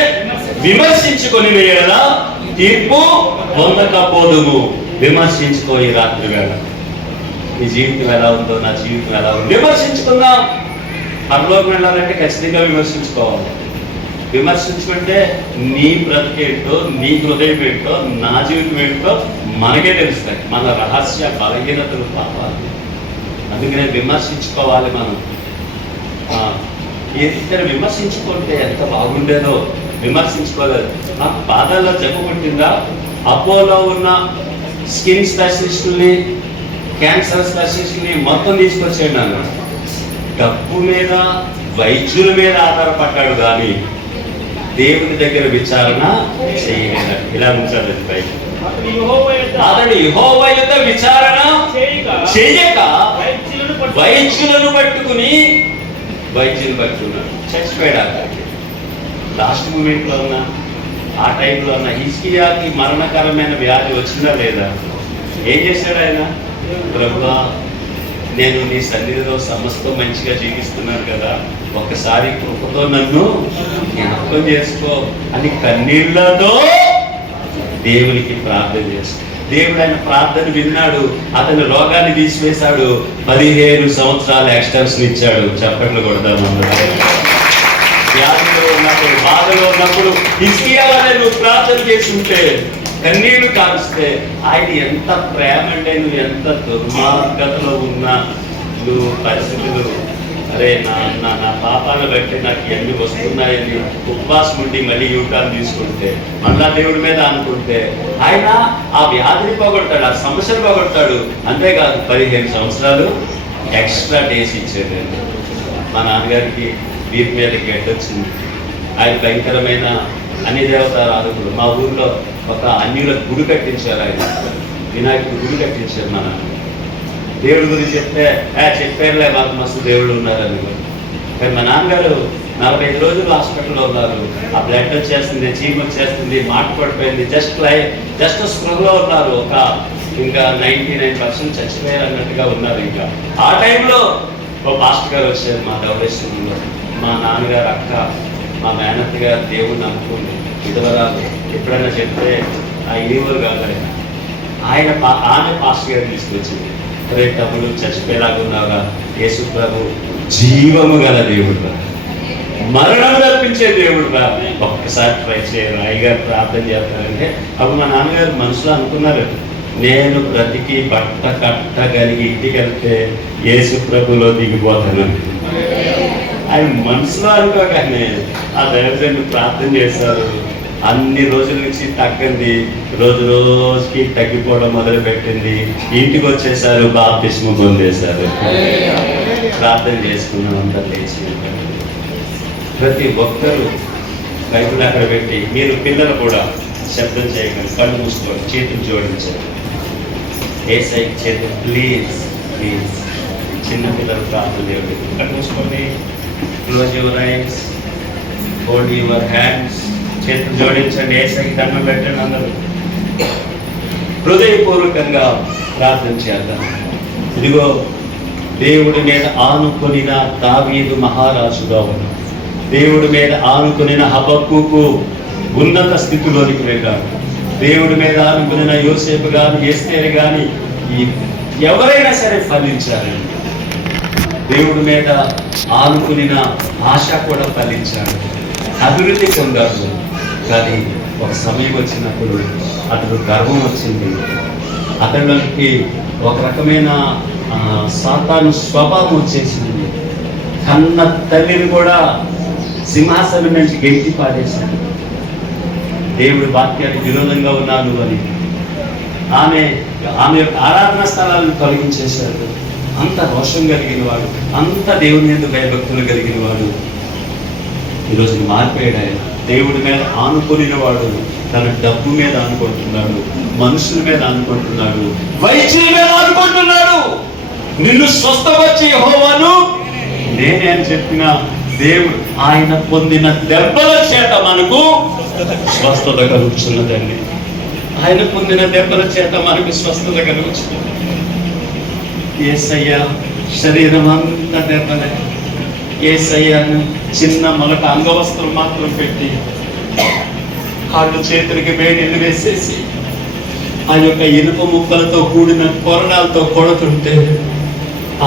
విమర్శించుకొని వేళ తీర్పు పొందకపోదుము. విమర్శించుకోని రాత్రి వేళ నీ జీవితం ఎలా ఉందో, నా జీవితం ఎలా ఉందో విమర్శించుకుందాం. పరలోకం వెళ్ళాలంటే ఖచ్చితంగా విమర్శించుకోవాలి. విమర్శించుకుంటే నీ బ్రతికేంటో, నీ హృదయం ఏంటో, నా జీవితం ఏంటో మనకే తెలుస్తాయి, మన రహస్య బలహీనతలు, పాపాలు. అందుకనే విమర్శించుకోవాలి. మనం ఇద్దరు విమర్శించుకుంటే ఎంత బాగుండేదో. విమర్శించుకోలేదు. నాకు పాదాల్లో జబ్బు పుట్టిందా, అపోలో ఉన్న స్కిన్ స్పెషలిస్టుల్ని, క్యాన్సర్ స్పెషలిస్టుల్ని మొత్తం తీసుకొచ్చాడు. నన్ను డబ్బు మీద, వైద్యుల మీద ఆధారపడ్డాడు కానీ దేవుని దగ్గర విచారణ చేయలేదు. ఇలా ఉంచాడు బయట. అతడు యెహోవా యొద్ద విచారణ చేయక వైద్యులను పట్టుకున్నాడు. చచ్చిపోయాడు. లాస్ట్ మూమెంట్లో ఉన్న, ఆ టైంలో ఉన్న హిజ్కియాకి మరణకరమైన వ్యాధి వచ్చిందా లేదా? ఏం చేశాడు ఆయన? ప్రభువా, నేను నీ సన్నిధిలో సమస్తం మంచిగా జీవిస్తున్నాను కదా, ఒక్కసారి కృపతో నన్ను జ్ఞాపకం చేసుకో అని కన్నీళ్లతో దేవునికి ప్రార్థన చేస్తాడు. దేవుడు ఆయన ప్రార్థన విన్నాడు, అతని రోగాన్ని తీసివేశాడు, 15 సంవత్సరాల ఎక్స్టెన్షన్ ఇచ్చాడు. చప్పట్లు కొడదాం. వ్యాధిలో ఉన్నప్పుడు, బాధలో ఉన్నప్పుడు హిజ్కియానే నువ్వు ప్రార్థన చేసి ఉంటే, కన్నీళ్లు కాల్స్తే ఆయన ఎంత ప్రేమ అంటే, నువ్వు ఎంత దుర్మార్గతలో ఉన్నా, నువ్వు పరిస్థితులు అరే నా పాపాన్ని బట్టి నాకు ఎన్ని వస్తున్నాయని ఉపవాసం ఉండి మళ్ళీ యూటాన్ తీసుకుంటే మళ్ళా దేవుడి మీద అనుకుంటే ఆయన ఆ వ్యాధిని పోగొడతాడు, ఆ సమస్యను పోగొడతాడు. అంతేకాదు 15 సంవత్సరాలు ఎక్స్ట్రా డేస్ ఇచ్చేదండి. మా నాన్నగారికి వీపు మీద గెట్టొచ్చింది. ఆయన భయంకరమైన అన్ని దేవతారాధకుడు. మా ఊర్లో ఒక అన్యుల గుడి కట్టించారు, ఆయన వినాయకుడు గుడి కట్టించారు. మా నాన్న దేవుడి గురించి చెప్తే చెప్పారులే మాకు మస్తు దేవుళ్ళు ఉన్నారని. కానీ మా నాన్నగారు 45 రోజులు హాస్పిటల్లో ఉన్నారు. ఆ బ్లడ్ వచ్చేస్తుంది, చీమ్ వచ్చేస్తుంది, మాట పడిపోయింది, జస్ట్ స్పృహలో ఉన్నారు. ఇంకా 99% చచ్చిపోయారు అన్నట్టుగా ఉన్నారు. ఇంకా ఆ టైంలో ఓ పాస్టర్ గారు వచ్చారు మా ధవళేశ్వరంలో. మా నాన్నగారు అక్క, మా మేనత్త గారు దేవుడిని నమ్ముకుంది, విధవరాలు. ఎప్పుడైనా చెప్తే ఆ ఏవరు కాదు ఆయన ఆమె పాస్టర్ గారు తీసుకొచ్చింది. రే తమ్ముడు చచ్చిపోయేలాగా ఉన్నావురా, యేసు ప్రభు జీవము గల దేవుడు, మరణం తప్పించే దేవుడు రా, ఒక్కసారి ట్రై చేయరు, అయ్యగారు ప్రార్థన చేస్తారంటే. అప్పుడు మా నాన్నగారు మనసులో అనుకున్నారు, నేను బ్రతికి బట్ట కట్టగలిగి ఇంటికి వెళ్తే యేసు ప్రభులో దిగిపోతాను. ఆయన మనసులో అనుకోగానే ఆ దైవజనుడు ప్రార్థన చేశారు. అన్ని రోజుల నుంచి తగ్గంది, రోజు రోజుకి తగ్గిపోవడం మొదలు పెట్టింది. ఇంటికి వచ్చేసారు, బాప్తిస్మ పొందేశారు. ప్రార్థన చేసుకున్నాం అంతా లేచి. ప్రతి ఒక్కరూ బైబిల్ అక్కడ పెట్టి, మీరు పిల్లలు కూడా శబ్దం చేయకండి, కళ్ళు మూసుకోండి, చేతులు జోడించారు. ఏసై చేతులు ప్లీజ్ ప్లీజ్. చిన్నపిల్లలు ప్రార్థన చేయండి, కళ్ళు మూసుకోండి, close your eyes, hold your hands, చేతులు జోడించండి, ఏసైకి దండం పెట్టండి. అందరూ హృదయపూర్వకంగా ప్రార్థన చేద్దాం. ఇదిగో దేవుడి మీద ఆనుకొనిన దావీదు మహారాజుగా ఉన్నాడు. దేవుడి మీద ఆనుకొనిన హబక్కూకు ఉన్నత స్థితిలోనికి వెళ్ళాడు. దేవుడి మీద ఆనుకొనిన యోసేపు గాని, ఎస్తేరు గాని ఎవరైనా సరే ఫలించారండి. దేవుడి మీద ఆనుకునిన ఆశ కూడా ఫలించాడు, అభివృద్ధి పొందాడు. కానీ ఒక సమయం వచ్చినప్పుడు అతడు గర్వం వచ్చింది, అతడికి ఒక రకమైన సాతాను స్వభావం వచ్చేసింది. కన్న తల్లిని కూడా సింహాసనం నుంచి గెంటి పాడేశాడు. దేవుడి వాక్యానికి విరోధంగా ఉన్నాను అని ఆమె యొక్క ఆరాధన స్థలాలను తొలగించేశాడు. అంత రోషం కలిగిన వాడు, అంత దేవుని మీద భయభక్తులు కలిగిన వాడు ఈరోజు మారిపోయాడు. ఆయన దేవుడి మీద ఆనుకొనిన వాడు తన డబ్బు మీద ఆనుకుంటున్నాడు, మనుషుల మీద ఆనుకుంటున్నాడు, వైద్యుల మీద ఆనుకుంటున్నాడు. నిన్ను స్వస్థపరిచే యెహోవాను నేనే అని చెప్పిన దేవుడు, ఆయన పొందిన దెబ్బల చేత మనకు స్వస్థత కలుగుతున్నదండి. ఆయన పొందిన దెబ్బల చేత మనకు స్వస్థత కలుగుతున్నది. యేసయ్య శరీరం అంతా దెబ్బలే. యేసయ్యను చిన్న మొలక అంగవస్త్రం మాత్రం పెట్టి కాళ్ళు చేతులకి వేడిళ్ళు వేసేసి ఆ యొక్క ఇనుప ముక్కలతో కూడిన కొరడాలతో కొడుతుంటే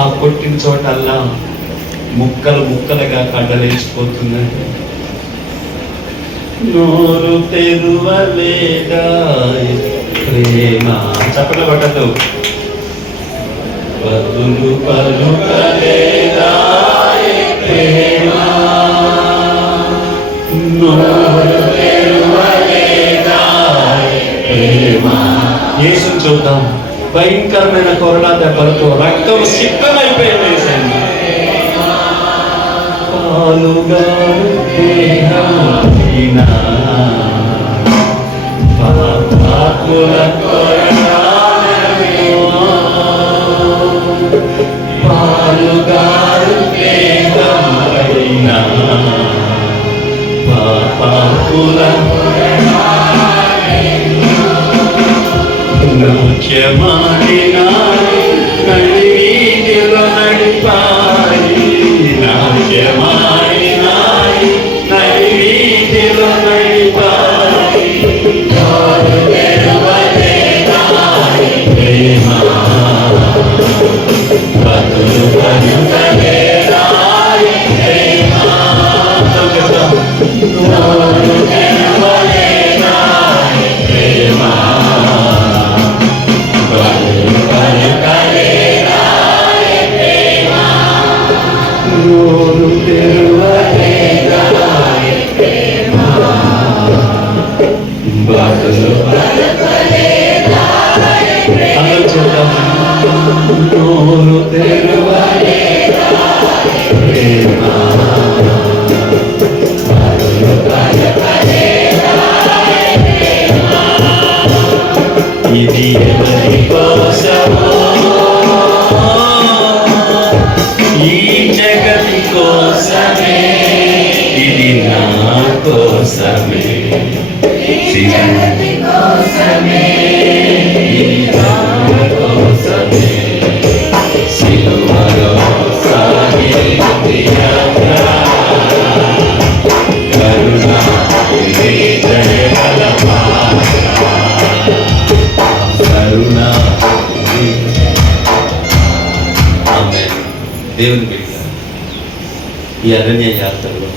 ఆ కొట్టిన చోటల్లా ముక్కలు ముక్కలుగా కడ్డలేచిపోతున్నాయి. నోరు తెరువలేదా ప్రేమ, చప్పట్లు కొట్టద్దు. బదులు పలుకలేదా ప్రేమ, నోరు తెరువలేదా ప్రేమ. యేసుని చూద్దాం, భయంకరమైన కొరడా దెబ్బలతో రక్తం సిద్ధమైపోయింది. పాలుగారు దేహమైన పాపాత్ముల పాలుగారు దేహమైన పాపాత్ముల నాట్యమాడిన నడివీధిలో నడిపాయి, నాట్యమాడిన నడివీధిలో నడిపాయి. ప్రేమ బతులు పలుకలేదా ప్రేమ, నోరు తెరువలేదా ప్రేమ, బతులు పలుకలేదా ప్రేమ, ఇది ఎవరి కోసమో, ఈ జగతి కోసమే, ఇది నా కోసమే, జగతి కోసమే, ఇది నా కోసమే, సిలువలో సాగినది యాత్ర, కరుణ దయగల పాత్ర, కరుణ. ఆమేన్. దేవుని బిడ్డ, ఈ అరణ్య యాత్రలో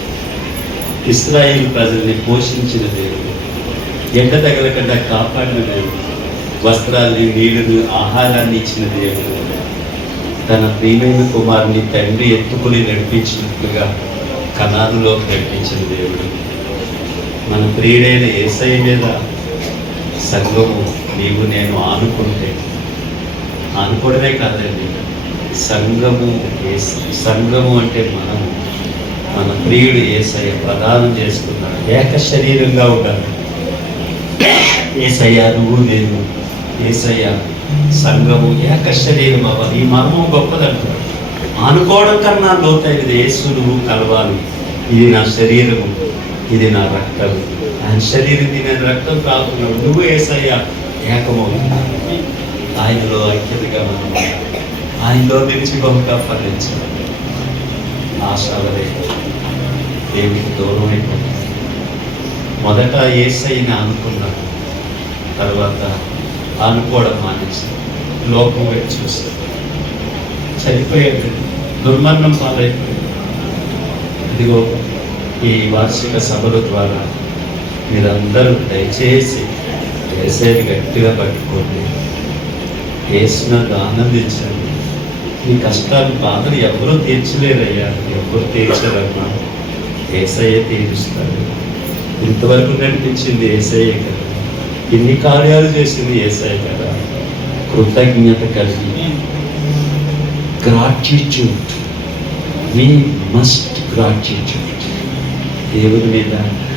ఇశ్రాయేలు ప్రజల్ని పోషించిన దేవుడు, ఎండ తగలకుండా కాపాడిన దేవుడు, వస్త్రాన్ని, నీళ్లను, ఆహారాన్ని ఇచ్చిన దేవుడు, తన ప్రియమైన కుమారుని తండ్రి ఎత్తుకుని నడిపించినట్లుగా కనానులోకి నడిపించిన దేవుడు. మన ప్రియుడైన యేసయ్య మీద సంఘము నీవు నేను ఆనుకుంటే, ఆనుకోవడమే కాదండి, సంఘము అంటే మనము, మన ప్రియుడు యేసయ్య ప్రదానం చేసుకున్నాడు. ఏక శరీరంగా ఉండాలి. యేసయ్య నువ్వు నేను, యేసయ్య సంఘము ఏక శరీరం అవ్వాలి. ఈ మర్మం గొప్పదంటారు. ఆనుకోవడం కన్నా లోతైనది. యేసు నువ్వు కలవాలి. ఇది నా శరీరము, ఇది నా రక్తం. ఆయన శరీరం నేను రక్తం తాగుతున్నాడు. నువ్వు యేసయ్య ఏకమవుతున్నావు. ఆయనలో ఐక్యతగా మనం ఆయనలో నిలిచి బహుగా ఫలించాలి. ఆశాలే దేవుడికి దూరం అయిపోతుంది. మొదట యేసయ్యని ఆనుకున్నాడు, తర్వాత ఆనుకోవడం మానేసి లోకం వైపు చూస్తాడు. చనిపోయాడు, దుర్మరణం పాలైపోయాడు. ఇదిగో ఈ వార్షిక సభల ద్వారా మీరందరూ దయచేసి యేసయ్యని గట్టిగా పట్టుకోండి. యేసునందు ఆనందించండి. మీ కష్టాలు, బాధలు ఎవరూ తీర్చలేరయ్యా, ఎవరు తీర్చరమ్మా. యేసయ్య తీరుస్తాడు. ఇంతవరకు నడిపించింది యేసయ్య కదా, ఇన్ని కార్యాలు చేసింది యేసయ్య కదా. కృతజ్ఞత కలిగి, గ్రాటిట్యూడ్, వి మస్ట్ గ్రాటిట్యూడ్, దేవుని మీద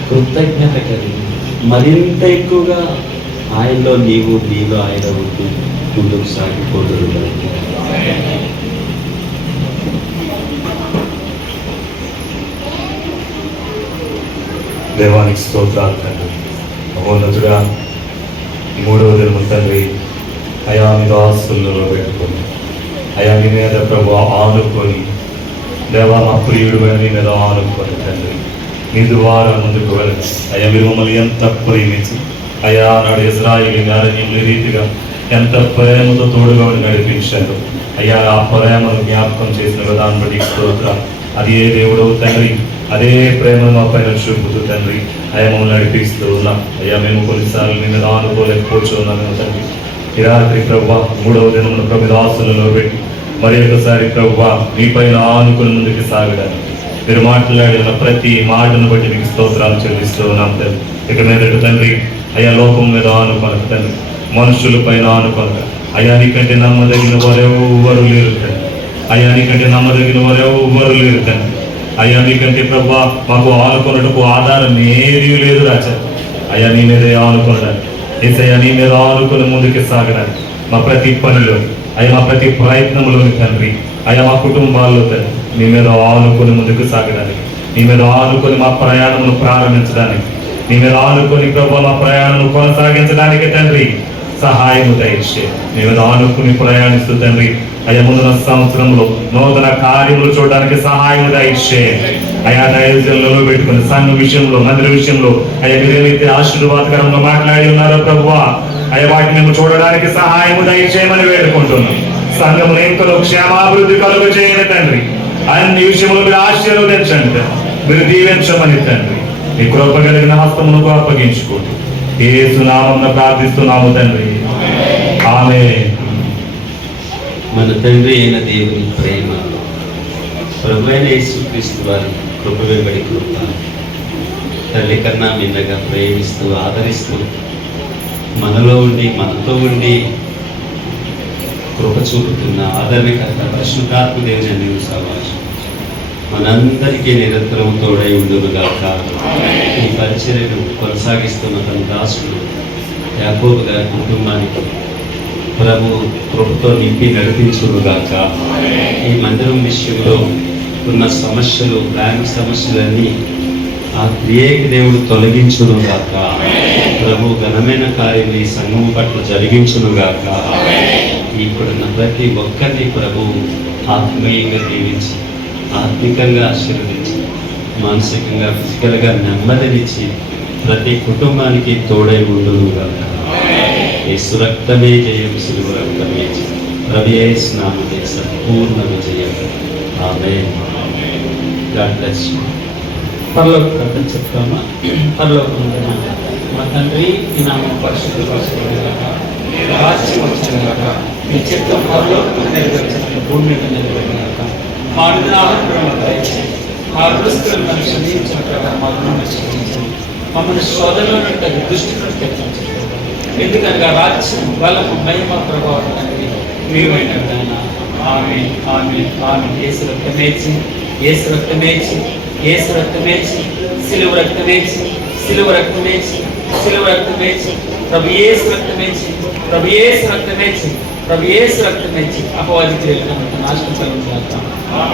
కృతజ్ఞత కలిగి మరింత ఎక్కువగా ఆయనలో నీవు, నీలో ఆయన ఉంటూ ముందుకు సాగిపోతుడు. దేవానికి స్తోత్రాలు తండ్రి. మహోన్నతుడా, మూడవ దినము తండ్రి అయా మీ దాసుల్లో పెట్టుకొని, అయా మీ మీద ప్రభు ఆనుకొని, దేవా మా ప్రియుడు మీ మీద ఆనుకొని తండ్రి మీ ద్వారా ముందుకు వెళ్ళి, అయ్యా మీరు మమ్మల్ని ఎంత ప్రేమించి, అయా నాడు ఇశ్రాయేలు అరణ్యంలో రీతిగా ఎంత ప్రేమతో తోడుగా నడిపించారు. అయ్యా ఆ ప్రేమను జ్ఞాపకం చేసిన విధానం బట్టి స్తోత్రం. అది ఏ దేవుడవు తండ్రి, అదే ప్రేమను మా పైన చూపుతూ తండ్రి అయ్యా మమ్మల్ని నడిపిస్తూ ఉన్నాం. అయ్యా మేము కొన్నిసార్లు మీ మీద ఆనుకోలేకపోవచ్చు ఉన్నాము తండ్రి. ఈ రాత్రి ప్రభువా మూడవ దినమున ప్రభు దాసులలో పెట్టి మరి ఒకసారి ప్రభువా మీ పైన ఆనుకుని ముందుకు సాగడానికి మీరు మాట్లాడిన ప్రతి మాటను బట్టి మీకు స్తోత్రాలు చెల్లిస్తూ ఉన్నాం తండ్రి. ఇక మీదట తండ్రి అయ్యా లోకం మీద ఆనుకొనక తండ్రి, మనుషుల పైన ఆనుకొనక, అయ్యా నీకంటే నమ్మదగిన వారెవ్వరు లేరు తండ్రి. అయ్యా నీకంటే నమ్మదగిన వారెవ్వరు లేరు తండ్రి. అయ్యా నీకంటే ప్రభా మాకు ఆనుకొనటకు ఆధారం ఏదీ లేదు రాజా. అయ్యా నీ మీదే ఆనుకొనడానికి, ఏసయ్యా నీ మీద ఆనుకొని ముందుకు సాగడానికి, మా ప్రతి పనిలో అయ్యా మా ప్రతి ప్రయత్నంలోని తండ్రి, అయ్యా మా కుటుంబాల్లో తండ్రి నీ మీద ఆనుకొని ముందుకు సాగడానికి, నీ మీద ఆనుకొని మా ప్రయాణమును ప్రారంభించడానికి, నీ మీద ఆనుకొని ప్రభు మా ప్రయాణం కొనసాగించడానికి తండ్రి సహాయము దయచే. నీ మీద ఆనుకుని ప్రయాణిస్తూ తండ్రి అయ్యా ముందున్న సంవత్సరంలో నూతన కార్యములు చూడడానికి సహాయం దయచే. అయా దైవజనులలో పెట్టుకుని సంఘ విషయంలో, మందిర విషయంలో అయ్యా మీరేమైతే ఆశీర్వాదకరంగా మాట్లాడి ఉన్నారో ప్రభువా అయ్యా వాటిని మేము చూడడానికి సహాయము దయచేయమని వేడుకుంటున్నాం. సంఘమును ఎంతలో క్షేమాభివృద్ధి కలుగు చేయని తండ్రి, అన్ని విషయంలో మీరు ఆశీర్వదించండి, మీరు దీవించమని తండ్రి మీ కృప కలిగిన హస్తమునకు అప్పగించుకోండి. యేసు నామమున ప్రార్థిస్తున్నాము తండ్రి, ఆమేన్. మన తండ్రి అయిన దేవుని ప్రేమ, ప్రభువైన యేసుక్రీస్తు వారి కృప వెంబడి కృప, తల్లి కన్నా మిన్నగా ప్రేమిస్తూ ఆదరిస్తూ మనలో ఉండి మనతో ఉండి కృప చూపుతున్న ఆదరణకర్త పరిశుద్ధాత్మ దేవుని అన్ని సమాజం మనందరికీ నిరంతరం తోడై ఉండునుగాక. ఈ పరిచర్యను కొనసాగిస్తున్న తన దాసుడు యాకోబు గారి కుటుంబానికి ప్రభు కృపతో నింపి నడిపించుగాక. ఈ మందిరం విషయంలో ఉన్న సమస్యలు, బ్యాంక్ సమస్యలన్నీ ఆ త్రియేక దేవుడు తొలగించునుగాక. ప్రభు ఘనమైన కార్యం ఈ సంఘం పట్ల జరిగించునుగాక. ఇప్పుడున్న ప్రతి ఒక్కరిని ప్రభు ఆత్మీయంగా దీవించి, ఆత్మికంగా ఆశీర్వదించి, మానసికంగా ఫిజికల్గా నెమ్మదినిచ్చి ప్రతి కుటుంబానికి తోడై ఉండునుగాక. యేసు రక్తమే జయం, సిలువ రక్తమే జయం. ప్రభు యేసు నామమున సంపూర్ణ విజయం. ఆమేన్. God bless you. పరలోక ప్రార్థన చెప్తామా? పరలోకమున మా తండ్రి, ఈ నామం పరిశుద్ధపరచబడుగాక, నీ రాజ్యం వచ్చుగాక, నీ చిత్తం పరలోకమున నెరవేర్చినట్లు భూమి మీద నెరవేరుగాక. మా అనుదినాహారము దయచేయండి. మా దుస్తులను క్షమించిన ప్రకారం మా రుణం క్షమించండి. మమ్మల్ని శోధనలో నుండి దుష్టి నుండి తప్పించండి. ఎందుకనగా రాజ్యం, బలము, మహిమ, ప్రభావం అనేది మీవైన నాయన. ఆమేన్, ఆమేన్, ఆమేన్. యేసు రక్తమేచి, యేసు రక్తమేచి, యేసు రక్తమేచి, సిలువ రక్తమేచి, సిలువ రక్తమేచి, సిలువ రక్తమేచి, ప్రభు యేసు రక్తమేచి, ప్రభు యేసు రక్తమేచి, ప్రభు యేసు రక్తమేచి అపవాది క్రియలను నాశనం కలుగుతాక.